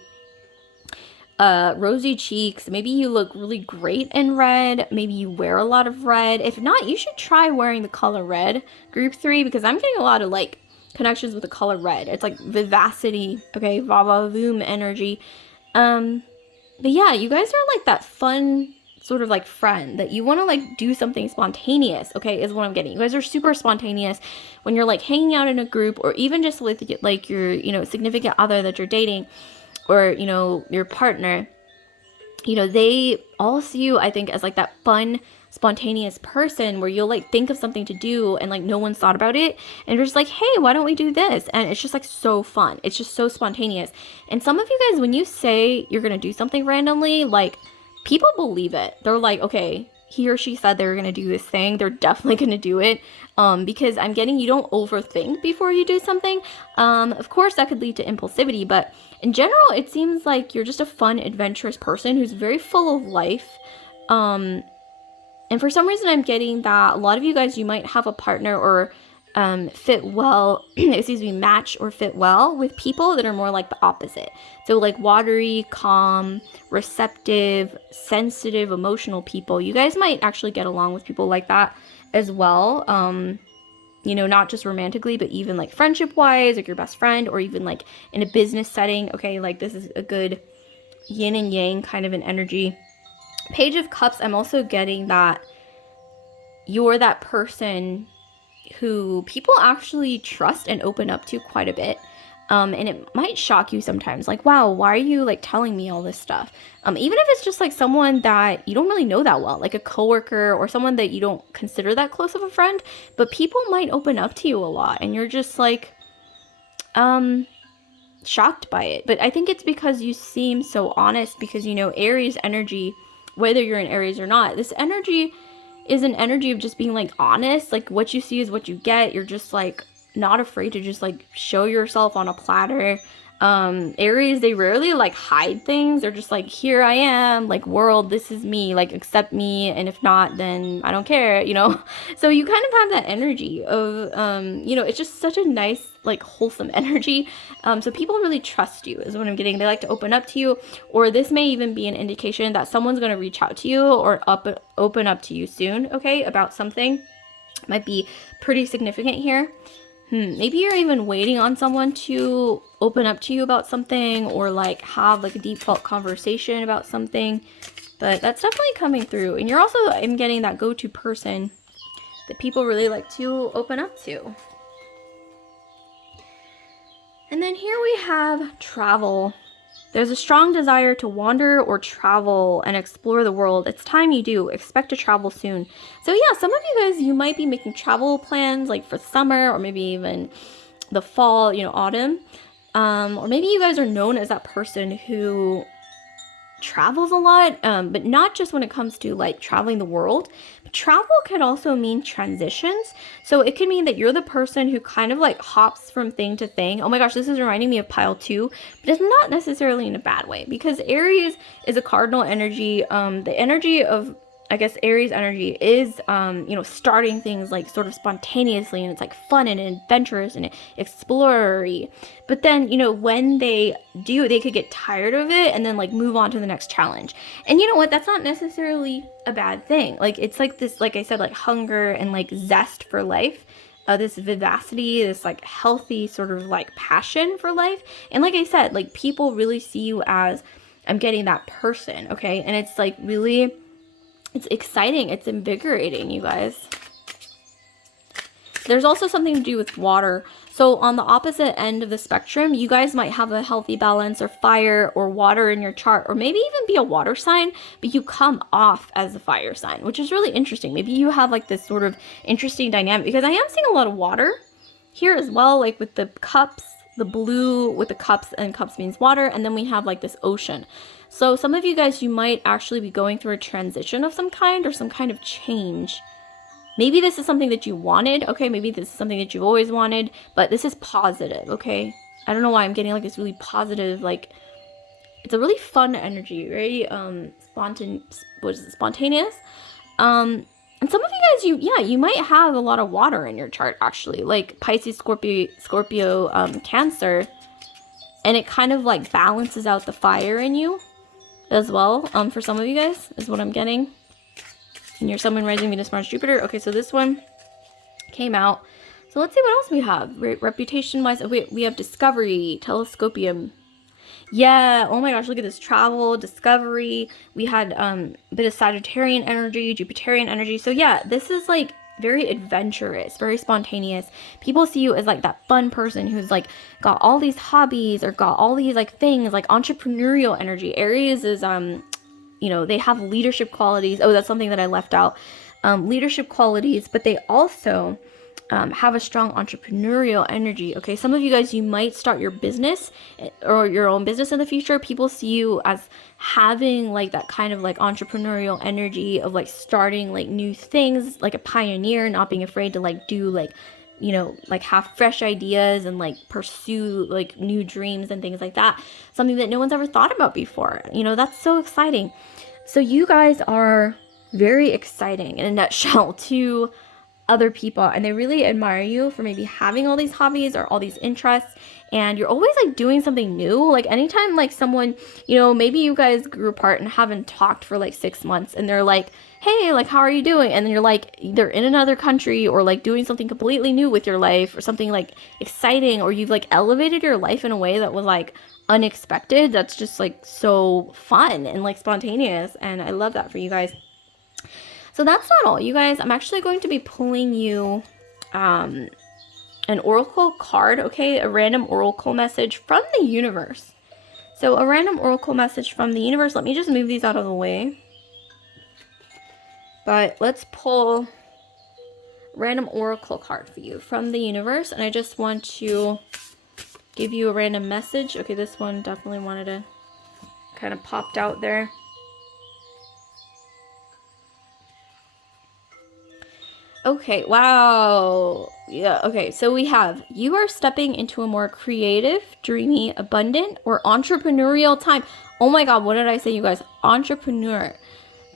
Rosy cheeks. Maybe you look really great in red. Maybe you wear a lot of red. If not, you should try wearing the color red, group 3, because I'm getting a lot of like connections with the color red. It's like vivacity, okay, va-va-voom energy. But yeah, you guys are like that fun sort of like friend that you want to like do something spontaneous, okay, is what I'm getting. You guys are super spontaneous when you're like hanging out in a group, or even just with like your, you know, significant other that you're dating, or, you know, your partner. You know, they all see you, I think, as like that fun, spontaneous person where you'll like think of something to do and like no one's thought about it, and you're just like, hey, why don't we do this? And it's just like so fun. It's just so spontaneous. And some of you guys, when you say you're gonna do something randomly, like people believe it. They're like, okay, he or she said they were gonna do this thing, they're definitely gonna do it. Because I'm getting, you don't overthink before you do something. Of course that could lead to impulsivity, but in general, it seems like you're just a fun, adventurous person who's very full of life. And for some reason, I'm getting that a lot of you guys, you might have a partner or fit well, match or fit well with people that are more like the opposite. So like watery, calm, receptive, sensitive, emotional people. You guys might actually get along with people like that as well. You know, not just romantically, but even like friendship wise, like your best friend, or even like in a business setting. Okay, like this is a good yin and yang kind of an energy. Page of Cups, I'm also getting that you're that person who people actually trust and open up to quite a bit. And it might shock you sometimes, like, wow, why are you like telling me all this stuff? Even if it's just like someone that you don't really know that well, like a coworker or someone that you don't consider that close of a friend, but people might open up to you a lot, and you're just like, shocked by it. But I think it's because you seem so honest, because, you know, Aries energy, whether you're in Aries or not, this energy is an energy of just being like honest. Like what you see is what you get. You're just like not afraid to just like show yourself on a platter. Aries, they rarely like hide things. They're just like, here I am, like, world, this is me, like, accept me, and if not, then I don't care, you know. So you kind of have that energy of you know, it's just such a nice, like, wholesome energy. So people really trust you is what I'm getting. They like to open up to you, or this may even be an indication that someone's going to reach out to you or open up to you soon, okay, about something. Might be pretty significant here. Maybe you're even waiting on someone to open up to you about something, or like have like a default conversation about something, but that's definitely coming through. And you're also, I'm getting that go-to person that people really like to open up to. And then here we have travel. There's a strong desire to wander or travel and explore the world. It's time you do. Expect to travel soon. So yeah, some of you guys, you might be making travel plans like for summer, or maybe even the fall, you know, autumn. Or maybe you guys are known as that person who travels a lot, but not just when it comes to like traveling the world. But travel could also mean transitions. So it could mean that you're the person who kind of like hops from thing to thing. Oh my gosh, this is reminding me of pile 2, but it's not necessarily in a bad way, because Aries is a cardinal energy. The energy of I guess Aries energy is, starting things like sort of spontaneously, and it's like fun and adventurous and explorery. But then, when they do, they could get tired of it and then like move on to the next challenge. And you know what? That's not necessarily a bad thing. Like, it's like this, like I said, like hunger and like zest for life. This vivacity, this like healthy sort of like passion for life. And like I said, like people really see you as, I'm getting that person, okay? And it's like really, it's exciting. It's invigorating, you guys. There's also something to do with water. So on the opposite end of the spectrum, you guys might have a healthy balance or fire or water in your chart, or maybe even be a water sign, but you come off as a fire sign, which is really interesting. Maybe you have like this sort of interesting dynamic, because I am seeing a lot of water here as well, like with the cups, the blue with the cups, and cups means water, and then we have like this ocean. So some of you guys, you might actually be going through a transition of some kind or some kind of change. Maybe this is something that you wanted, okay? Maybe this is something that you've always wanted, but this is positive, okay? I don't know why I'm getting like this really positive, like, it's a really fun energy, right? Spontaneous. And some of you guys, you might have a lot of water in your chart, actually, like Pisces, Scorpio, Cancer, and it kind of like balances out the fire in you as well. For some of you guys is what I'm getting. And your Sun, Moon, Rising, Venus, Mars, Jupiter. Okay, so this one came out. So let's see what else we have. Reputation-wise, we have Discovery, Telescopium. Yeah, oh my gosh, look at this. Travel, discovery. We had a bit of Sagittarian energy, Jupiterian energy. So yeah, this is like very adventurous, very spontaneous. People see you as like that fun person who's like got all these hobbies or got all these like things, like entrepreneurial energy. Aries is they have leadership qualities. Oh, that's something that I left out. Leadership qualities, but they also have a strong entrepreneurial energy. Okay, some of you guys, you might start your business or your own business in the future. People see you as having like that kind of like entrepreneurial energy of like starting like new things, like a pioneer, not being afraid to like do like, like have fresh ideas and like pursue like new dreams and things like that. Something that no one's ever thought about before. That's so exciting. So you guys are very exciting in a nutshell to other people, and they really admire you for maybe having all these hobbies or all these interests, and you're always like doing something new. Like anytime like someone, maybe you guys grew apart and haven't talked for like 6 months, and they're like, hey, like, how are you doing? And then you're like, they're in another country or like doing something completely new with your life or something like exciting, or you've like elevated your life in a way that was like unexpected. That's just like so fun and like spontaneous, and I love that for you guys. So that's not all, you guys. I'm actually going to be pulling you an oracle card, okay? A random oracle message from the universe. So a random oracle message from the universe. Let me just move these out of the way. But let's pull a random oracle card for you from the universe. And I just want to give you a random message. Okay, this one definitely wanted to kind of popped out there. Okay, wow. Yeah, okay, so we have, you are stepping into a more creative, dreamy, abundant, or entrepreneurial time. Oh my god, what did I say, you guys? Entrepreneur.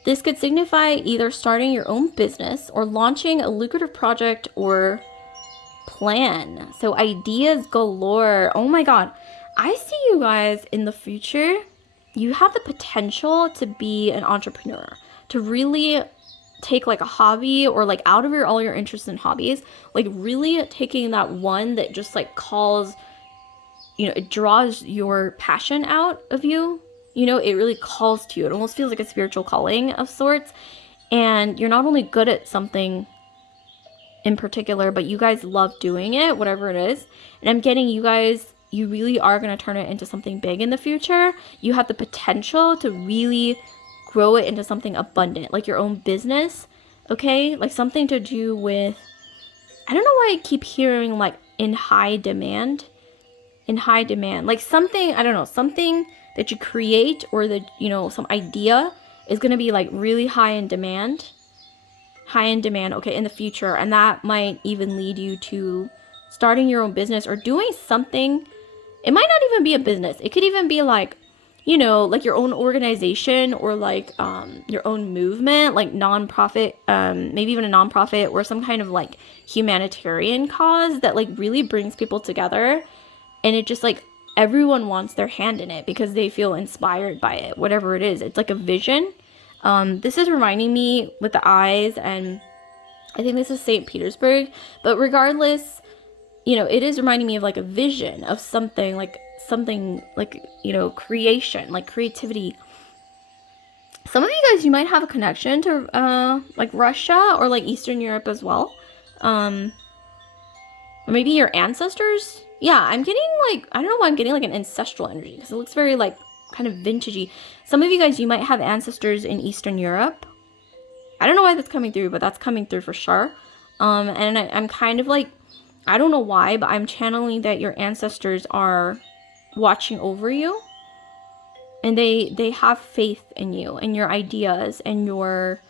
This could signify either starting your own business or launching a lucrative project or plan. So ideas galore. Oh my god. I see you guys in the future. You have the potential to be an entrepreneur, to really take like a hobby or like out of all your interests and hobbies, like really taking that one that just like calls, it draws your passion out of you. It really calls to you. It almost feels like a spiritual calling of sorts. And you're not only good at something in particular, but you guys love doing it, whatever it is. And I'm getting you guys, you really are going to turn it into something big in the future. You have the potential to really grow it into something abundant, like your own business, okay? Like something to do with, I don't know why I keep hearing like in high demand, like something, I don't know, something that you create or that, some idea is going to be like really high in demand, okay, in the future. And that might even lead you to starting your own business or doing something. It might not even be a business. It could even be like, you know, like your own organization or like your own movement, like nonprofit, maybe even a nonprofit or some kind of like humanitarian cause that like really brings people together. And it just like everyone wants their hand in it because they feel inspired by it, whatever it is. It's like a vision. This is reminding me with the eyes, and I think this is St. Petersburg, but regardless, you know, it is reminding me of like a vision of something like, you know, creation, like creativity. Some of you guys, you might have a connection to like Russia or like Eastern Europe as well. Or maybe your ancestors. Yeah, I'm getting like, I don't know why I'm getting like an ancestral energy because it looks very like kind of vintagey. Some of you guys, you might have ancestors in Eastern Europe. I don't know why that's coming through, but that's coming through for sure. And I'm kind of like, I don't know why, but I'm channeling that your ancestors are watching over you. And they have faith in you and your ideas and your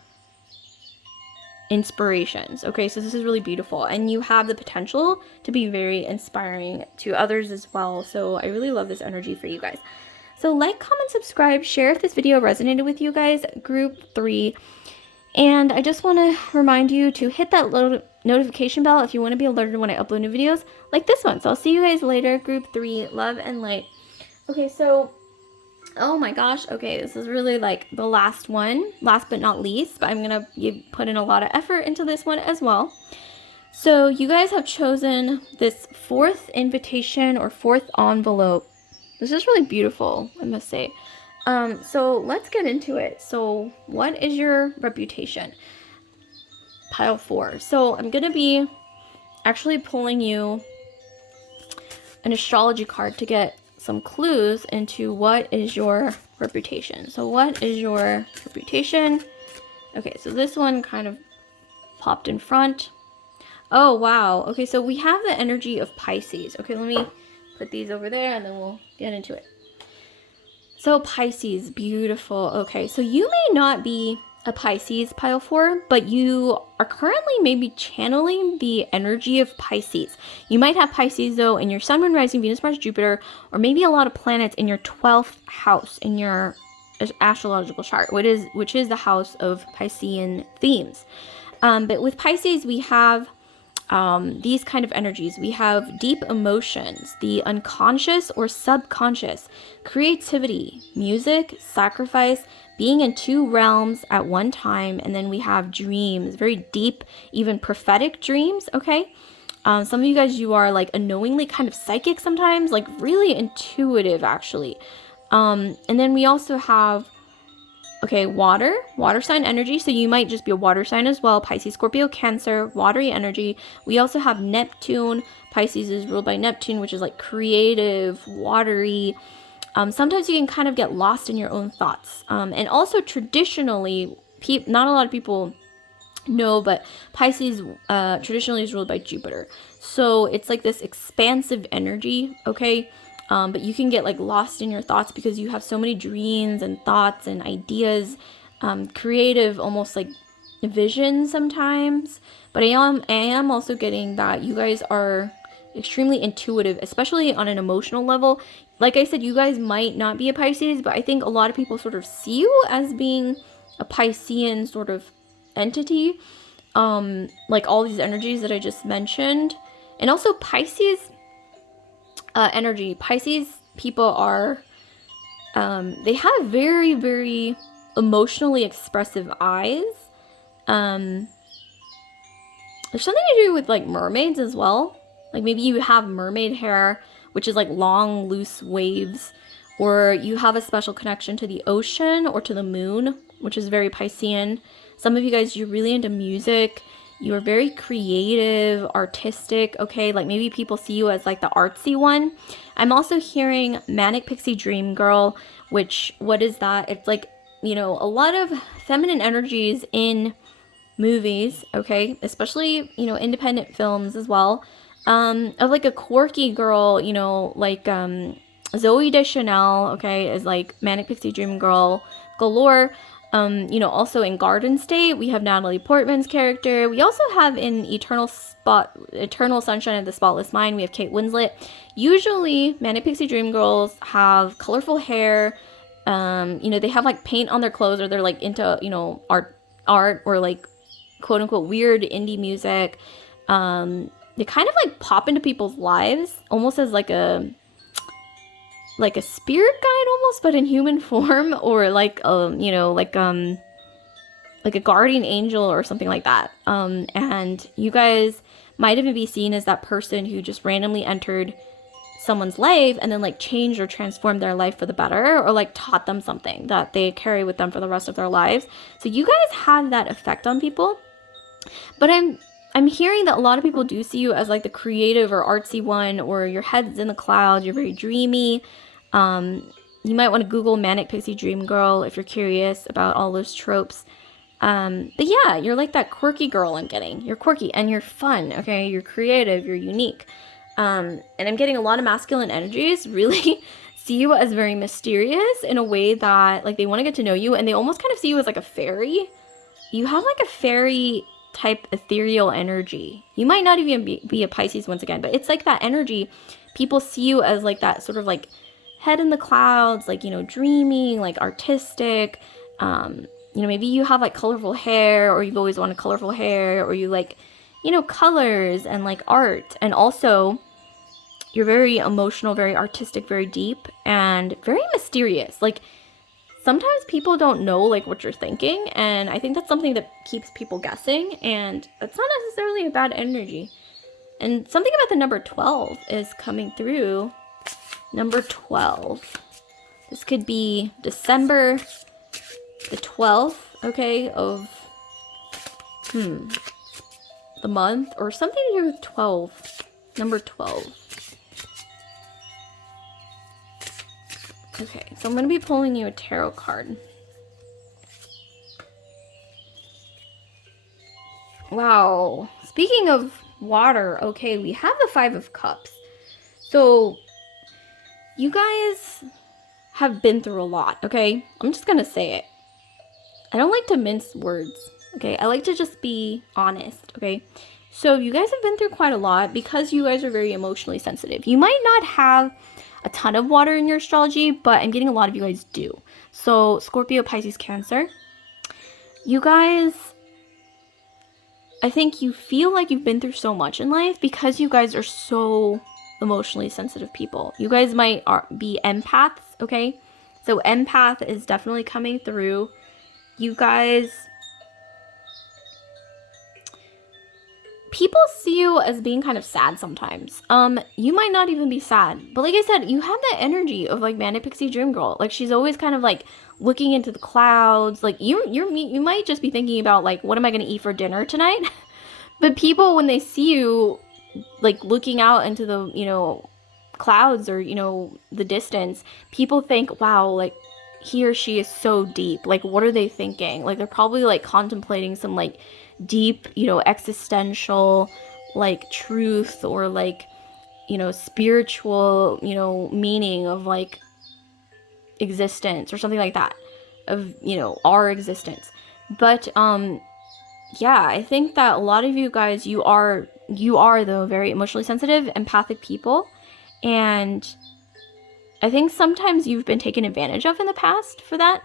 inspirations. Okay, so this is really beautiful. And you have the potential to be very inspiring to others as well. So I really love this energy for you guys. So like, comment, subscribe, share if this video resonated with you guys, group 3. And I just want to remind you to hit that little notification bell if you want to be alerted when I upload new videos like this one. So I'll see you guys later, group 3. Love and light. Okay, so, oh my gosh. Okay, this is really like the last one, last but not least. But I'm going to put in a lot of effort into this one as well. So you guys have chosen this 4th invitation or 4th envelope. This is really beautiful, I must say. So let's get into it. So what is your reputation? Pile 4. So I'm going to be actually pulling you an astrology card to get some clues into what is your reputation. So what is your reputation? Okay, so this one kind of popped in front. Oh, wow. Okay, so we have the energy of Pisces. Okay, let me put these over there and then we'll get into it. So Pisces, beautiful. Okay, so you may not be a Pisces, pile 4, but you are currently maybe channeling the energy of Pisces. You might have Pisces though in your Sun, Moon, Rising, Venus, Mars, Jupiter, or maybe a lot of planets in your 12th house in your astrological chart, which is the house of Piscean themes. But with Pisces, we have these kind of energies. We have deep emotions, the unconscious or subconscious, creativity, music, sacrifice, being in 2 realms at one time, and then we have dreams, very deep, even prophetic dreams, okay? Some of you guys, you are like unknowingly kind of psychic sometimes, like really intuitive actually. And then we also have, okay, water sign energy. So you might just be a water sign as well. Pisces, Scorpio, Cancer, watery energy. We also have Neptune. Pisces is ruled by Neptune, which is like creative, watery. Sometimes you can kind of get lost in your own thoughts. And also traditionally, not a lot of people know, but Pisces traditionally is ruled by Jupiter. So it's like this expansive energy, okay? But you can get like lost in your thoughts because you have so many dreams and thoughts and ideas, creative, almost like vision sometimes. But I am also getting that you guys are extremely intuitive, especially on an emotional level. Like I said, you guys might not be a Pisces, but I think a lot of people sort of see you as being a Piscean sort of entity, like all these energies that I just mentioned. And also Pisces energy. Pisces people are, they have very, very emotionally expressive eyes. There's something to do with like mermaids as well. Like maybe you have mermaid hair, which is like long, loose waves, or you have a special connection to the ocean or to the moon, which is very Piscean. Some of you guys, you're really into music. You're very creative, artistic, okay? Like maybe people see you as like the artsy one. I'm also hearing Manic Pixie Dream Girl, which, what is that? It's like, you know, a lot of feminine energies in movies, okay? Especially, you know, independent films as well. Of like a quirky girl, you know, like Zoe Deschanel, okay, is like Manic Pixie Dream Girl galore. You know, also in Garden State, we have Natalie Portman's character. We also have in Eternal Sunshine of the Spotless Mind, we have Kate Winslet. Usually, Manic Pixie Dream Girls have colorful hair, They have like paint on their clothes, or they're like into, art or like quote unquote weird indie music. They kind of like pop into people's lives almost as like a spirit guide almost, but in human form, or like a guardian angel or something like that. And you guys might even be seen as that person who just randomly entered someone's life and then like changed or transformed their life for the better, or like taught them something that they carry with them for the rest of their lives. So you guys have that effect on people. But I'm hearing that a lot of people do see you as like the creative or artsy one, or your head's in the clouds, you're very dreamy. You might want to Google Manic Pixie Dream Girl if you're curious about all those tropes. But yeah, you're like that quirky girl I'm getting. You're quirky and you're fun, okay? You're creative, you're unique. And I'm getting a lot of masculine energies really see you as very mysterious in a way that like they want to get to know you, and they almost kind of see you as like a fairy. You have like a fairy type ethereal energy. You might not even be a Pisces once again, but it's like that energy. People see you as like that sort of like head in the clouds, like, dreaming, like artistic. Maybe you have like colorful hair, or you've always wanted colorful hair, or you like, colors and like art. And also you're very emotional, very artistic, very deep, and very mysterious. Like sometimes people don't know like what you're thinking, and I think that's something that keeps people guessing, and that's not necessarily a bad energy. And something about the number 12 is coming through. Number 12. This could be December the 12th, okay, of the month, or something to do with 12. Number 12. Okay, so I'm going to be pulling you a tarot card. Wow. Speaking of water, okay, we have the 5 of Cups. So, you guys have been through a lot, okay? I'm just going to say it. I don't like to mince words, okay? I like to just be honest, okay? So, you guys have been through quite a lot because you guys are very emotionally sensitive. You might not have a ton of water in your astrology, but I'm getting a lot of you guys do. So Scorpio, Pisces, Cancer, you guys, I think you feel like you've been through so much in life because you guys are so emotionally sensitive people. You guys might be empaths, okay? So empath is definitely coming through. You guys, people see you as being kind of sad sometimes. You might not even be sad, but like I said, you have that energy of like Manic Pixie Dream Girl. Like she's always kind of like looking into the clouds. Like you might just be thinking about like, what am I gonna eat for dinner tonight? But people, when they see you like looking out into the clouds, or the distance, people think, wow, like he or she is so deep. Like what are they thinking? Like they're probably like contemplating some like deep, existential, like truth, or like, spiritual, meaning of like existence, or something like that, of, our existence. But, yeah, I think that a lot of you guys, you are though very emotionally sensitive, empathic people. And I think sometimes you've been taken advantage of in the past for that.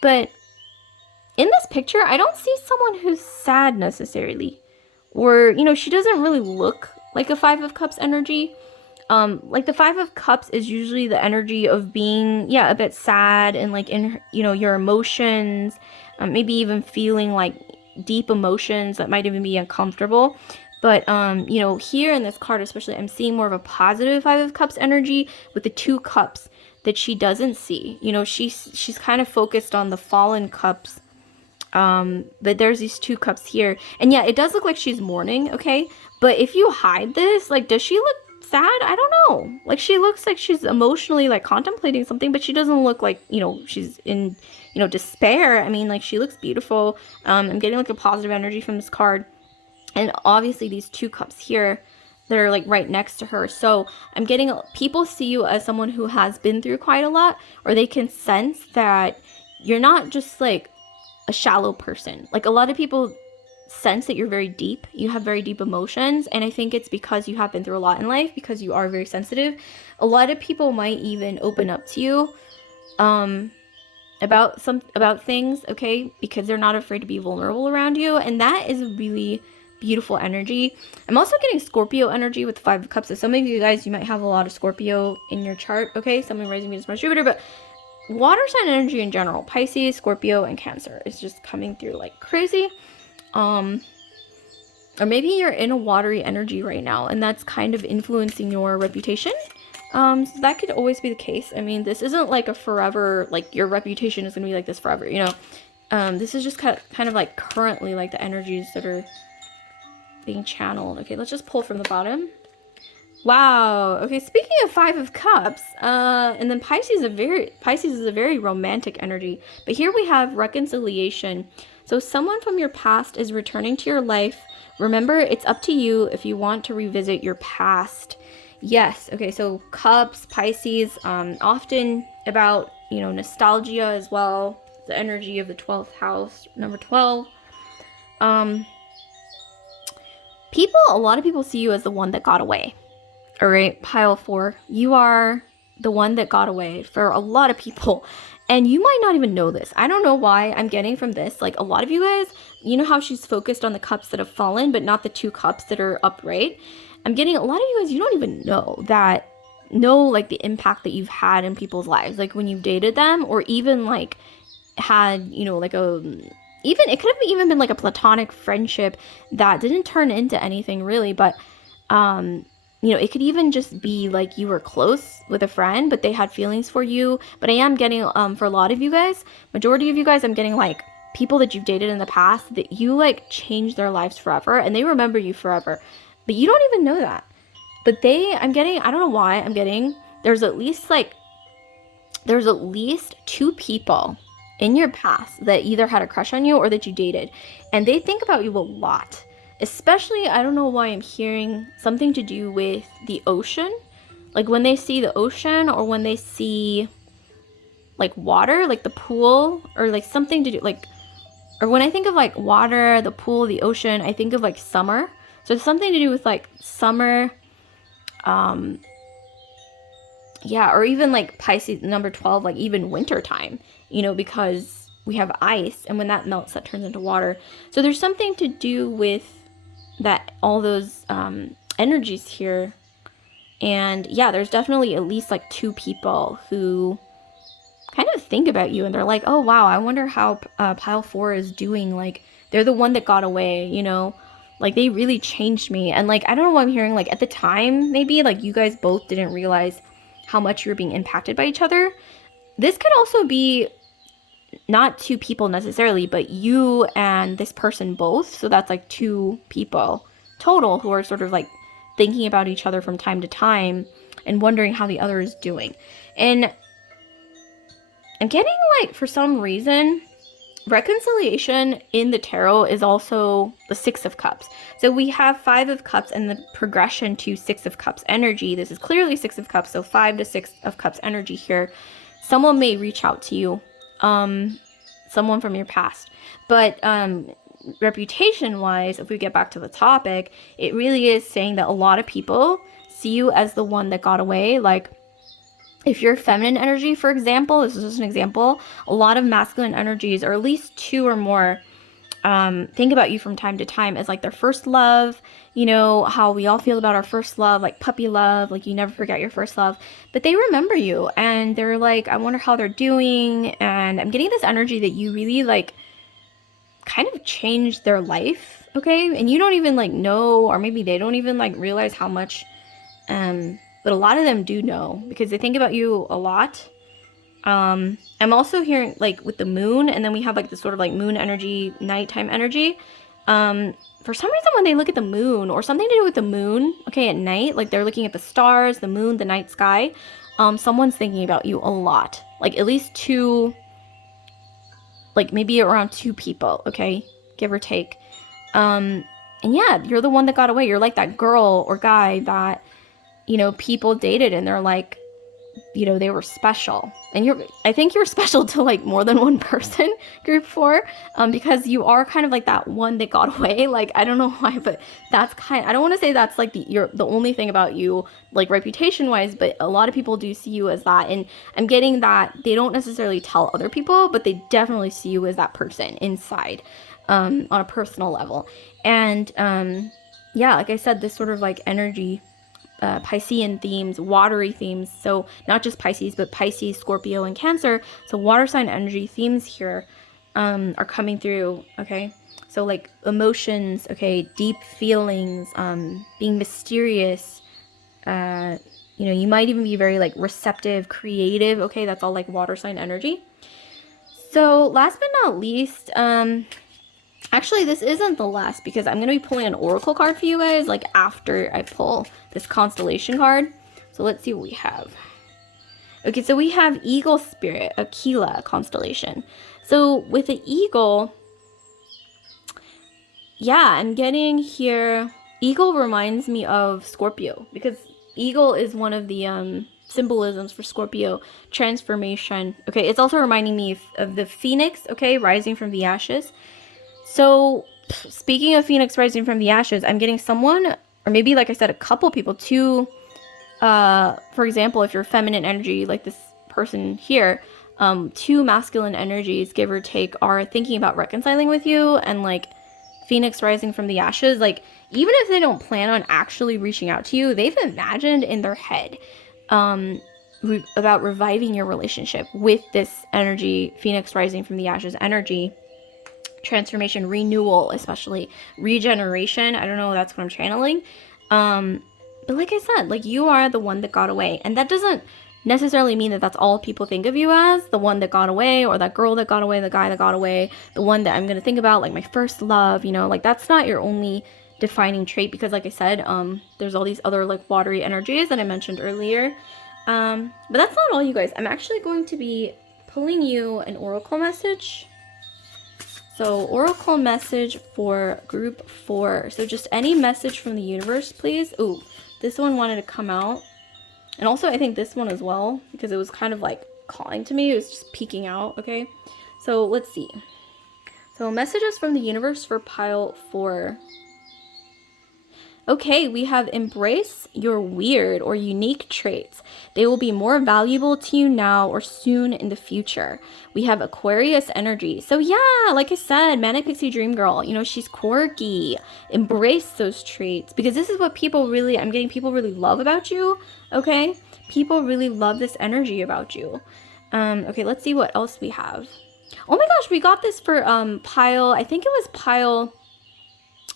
But in this picture, I don't see someone who's sad necessarily. Or, she doesn't really look like a 5 of Cups energy. Like the 5 of Cups is usually the energy of being, a bit sad, and like in, your emotions, maybe even feeling like deep emotions that might even be uncomfortable. But, here in this card especially, I'm seeing more of a positive 5 of Cups energy with the 2 cups that she doesn't see. She's kind of focused on the fallen cups. But there's these 2 cups here. And yeah, it does look like she's mourning, okay? But if you hide this, like, does she look sad? I don't know. Like, she looks like she's emotionally, like, contemplating something, but she doesn't look like, she's in, despair. I mean, like, she looks beautiful. I'm getting, like, a positive energy from this card. And obviously these 2 cups here, they're, like, right next to her. So I'm getting, people see you as someone who has been through quite a lot, or they can sense that you're not just, like, a shallow person. Like, a lot of people sense that you're very deep. You have very deep emotions, and I think it's because you have been through a lot in life, because you are very sensitive. A lot of people might even open up to you about things, okay? Because they're not afraid to be vulnerable around you, and that is a really beautiful energy. I'm also getting Scorpio energy with the 5 of Cups. So some of you guys, you might have a lot of Scorpio in your chart, okay? Someone raising Venus, Mars, Jupiter, but water sign energy in general, Pisces, Scorpio, and Cancer is just coming through like crazy. Or maybe you're in a watery energy right now, and that's kind of influencing your reputation. So that could always be the case. I mean, this isn't like a forever, like your reputation is gonna be like this forever, you know. This is just kind of like currently like the energies that are being channeled. Okay, let's just pull from the bottom. Wow. Okay, speaking of 5 of Cups, and then Pisces is a very romantic energy. But here we have reconciliation. So someone from your past is returning to your life. Remember, it's up to you if you want to revisit your past. Yes. Okay, so Cups, Pisces, often about, you know, nostalgia as well. The energy of the 12th house, number 12. A lot of people see you as the one that got away. All right, pile 4. You are the one that got away for a lot of people. And you might not even know this. I don't know why I'm getting from this. Like, a lot of you guys, you know how she's focused on the cups that have fallen, but not the 2 cups that are upright. I'm getting a lot of you guys, you don't even know like the impact that you've had in people's lives. Like when you've dated them, or even like had, you know, like it could have even been like a platonic friendship that didn't turn into anything really, but you know, it could even just be like you were close with a friend, but they had feelings for you. But I am getting, for a lot of you guys, majority of you guys, I'm getting like people that you've dated in the past that you like changed their lives forever and they remember you forever. But you don't even know that. But I don't know why I'm getting, there's at least 2 people in your past that either had a crush on you or that you dated. And they think about you a lot. Especially, I don't know why I'm hearing something to do with the ocean. Like when they see the ocean, or when they see like water, like the pool, or like something to do like, or when I think of like water, the pool, the ocean, I think of like summer. So it's something to do with like summer. Yeah, or even like Pisces number 12, like even winter time, you know, because we have ice, and when that melts, that turns into water. So there's something to do with that, all those energies here. And yeah, there's definitely at least like 2 people who kind of think about you, and they're like, oh wow, I wonder how pile 4 is doing. Like they're the one that got away, you know, like they really changed me. And like, I don't know what I'm hearing, like at the time, maybe like you guys both didn't realize how much you're being impacted by each other. This could also be not 2 people necessarily, but you and this person both. So that's like 2 people total who are sort of like thinking about each other from time to time and wondering how the other is doing. And I'm getting like, for some reason, reconciliation in the tarot is also the 6 of Cups. So we have 5 of Cups and the progression to 6 of Cups energy. This is clearly 6 of Cups, so 5 to 6 of Cups energy here. Someone may reach out to you, someone from your past. But reputation-wise, if we get back to the topic, it really is saying that a lot of people see you as the one that got away. Like, if you're feminine energy, for example, this is just an example, a lot of masculine energies, or at least 2 or more, think about you from time to time as like their first love. You know how we all feel about our first love, like puppy love, like you never forget your first love. But they remember you, and they're like, I wonder how they're doing. And I'm getting this energy that you really like kind of changed their life, okay? And you don't even like know, or maybe they don't even like realize how much, but a lot of them do know, because they think about you a lot. I'm also hearing like with the moon, and then we have like this sort of like moon energy, nighttime energy. For some reason, when they look at the moon, or something to do with the moon, okay, at night, like they're looking at the stars, the moon, the night sky, someone's thinking about you a lot. Like at least 2, like maybe around 2 people, okay, give or take. And yeah, you're the one that got away. You're like that girl or guy that, you know, people dated, and they're like, they were special. And I think you're special to like more than one person, group 4, because you are kind of like that one that got away. Like, I don't know why, but I don't want to say that's like the only thing about you, like reputation wise, but a lot of people do see you as that. And I'm getting that they don't necessarily tell other people, but they definitely see you as that person inside, on a personal level. And yeah, like I said, this sort of like energy, Piscean themes, watery themes. So not just Pisces, but Pisces, Scorpio, and Cancer. So water sign energy themes here are coming through. Okay, so like emotions. Okay, deep feelings, being mysterious. You might even be very like receptive, creative. Okay, that's all like water sign energy. So last but not least, actually, this isn't the last because I'm going to be pulling an oracle card for you guys, like after I pull this constellation card. So let's see what we have. Okay, so we have Eagle Spirit, Aquila constellation. So with the eagle, yeah, I'm getting here. Eagle reminds me of Scorpio because eagle is one of the symbolisms for Scorpio, transformation. Okay, it's also reminding me of the phoenix, okay, rising from the ashes. So, speaking of Phoenix rising from the ashes, I'm getting someone, or maybe like I said, a couple people, for example, if you're feminine energy, like this person here, 2 masculine energies, give or take, are thinking about reconciling with you, and like Phoenix rising from the ashes, like even if they don't plan on actually reaching out to you, they've imagined in their head about reviving your relationship with this energy, Phoenix rising from the ashes energy. Transformation, renewal, especially regeneration. I don't know, that's what I'm channeling. But like I said, like you are the one that got away, and that doesn't necessarily mean that that's all people think of you as, the one that got away, or that girl that got away, the guy that got away, the one that I'm gonna think about, like my first love. Like that's not your only defining trait, because like I said, there's all these other like watery energies that I mentioned earlier. But that's not all, you guys. I'm actually going to be pulling you an oracle message. So oracle message for group 4. So just any message from the universe, please. Ooh, this one wanted to come out. And also I think this one as well, because it was kind of like calling to me. It was just peeking out, okay? So let's see. So messages from the universe for pile 4. Okay, we have embrace your weird or unique traits. They will be more valuable to you now or soon in the future. We have Aquarius energy. So yeah, like I said, Manic Pixie Dream Girl, she's quirky. Embrace those traits, because this is what I'm getting people really love about you, okay? People really love this energy about you. Okay, let's see what else we have. Oh my gosh, we got this for pile, I think it was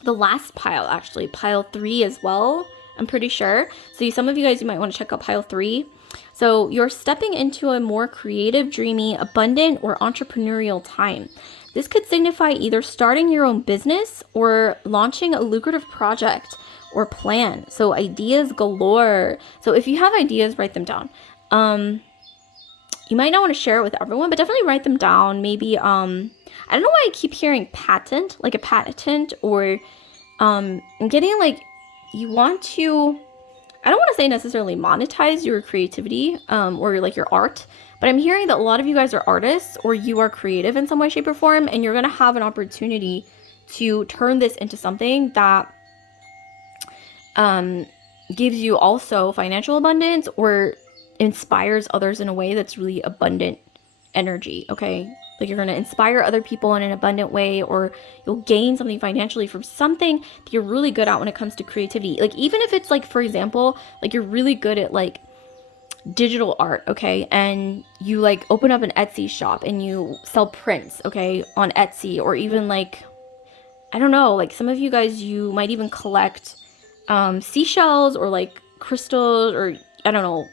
the last pile, actually, pile 3 as well, I'm pretty sure. So some of you guys, you might want to check out pile 3. So you're stepping into a more creative, dreamy, abundant, or entrepreneurial time. This could signify either starting your own business or launching a lucrative project or plan. So ideas galore. So if you have ideas, write them down. You might not want to share it with everyone, but definitely write them down. Maybe, I don't know why I keep hearing patent, like a patent, or I'm getting like you want to, I don't want to say necessarily monetize your creativity or like your art, but I'm hearing that a lot of you guys are artists, or you are creative in some way, shape, or form, and you're going to have an opportunity to turn this into something that gives you also financial abundance, or inspires others in a way that's really abundant energy, okay? Like you're going to inspire other people in an abundant way, or you'll gain something financially from something that you're really good at when it comes to creativity. Like even if it's like, for example, like you're really good at like digital art, okay? And you like open up an Etsy shop and you sell prints, okay, on Etsy, or even like, I don't know, like some of you guys, you might even collect seashells or like crystals, or I don't know,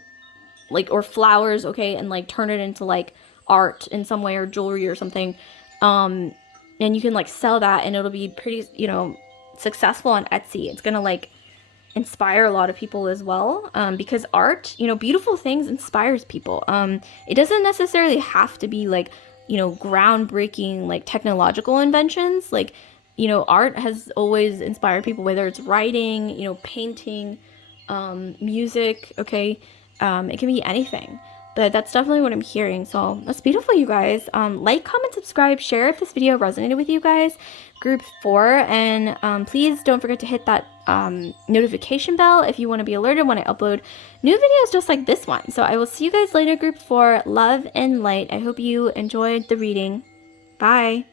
like, or flowers, okay, and like turn it into like art in some way, or jewelry or something, and you can like sell that, and it'll be pretty successful on Etsy. It's gonna like inspire a lot of people as well, because art, beautiful things inspires people. It doesn't necessarily have to be like groundbreaking like technological inventions. Like art has always inspired people, whether it's writing, painting, music, okay, It can be anything, but that's definitely what I'm hearing. So that's beautiful, you guys. Like, comment, subscribe, share if this video resonated with you guys. Group 4, and please don't forget to hit that notification bell if you want to be alerted when I upload new videos just like this one. So I will see you guys later, Group 4. Love and light. I hope you enjoyed the reading. Bye.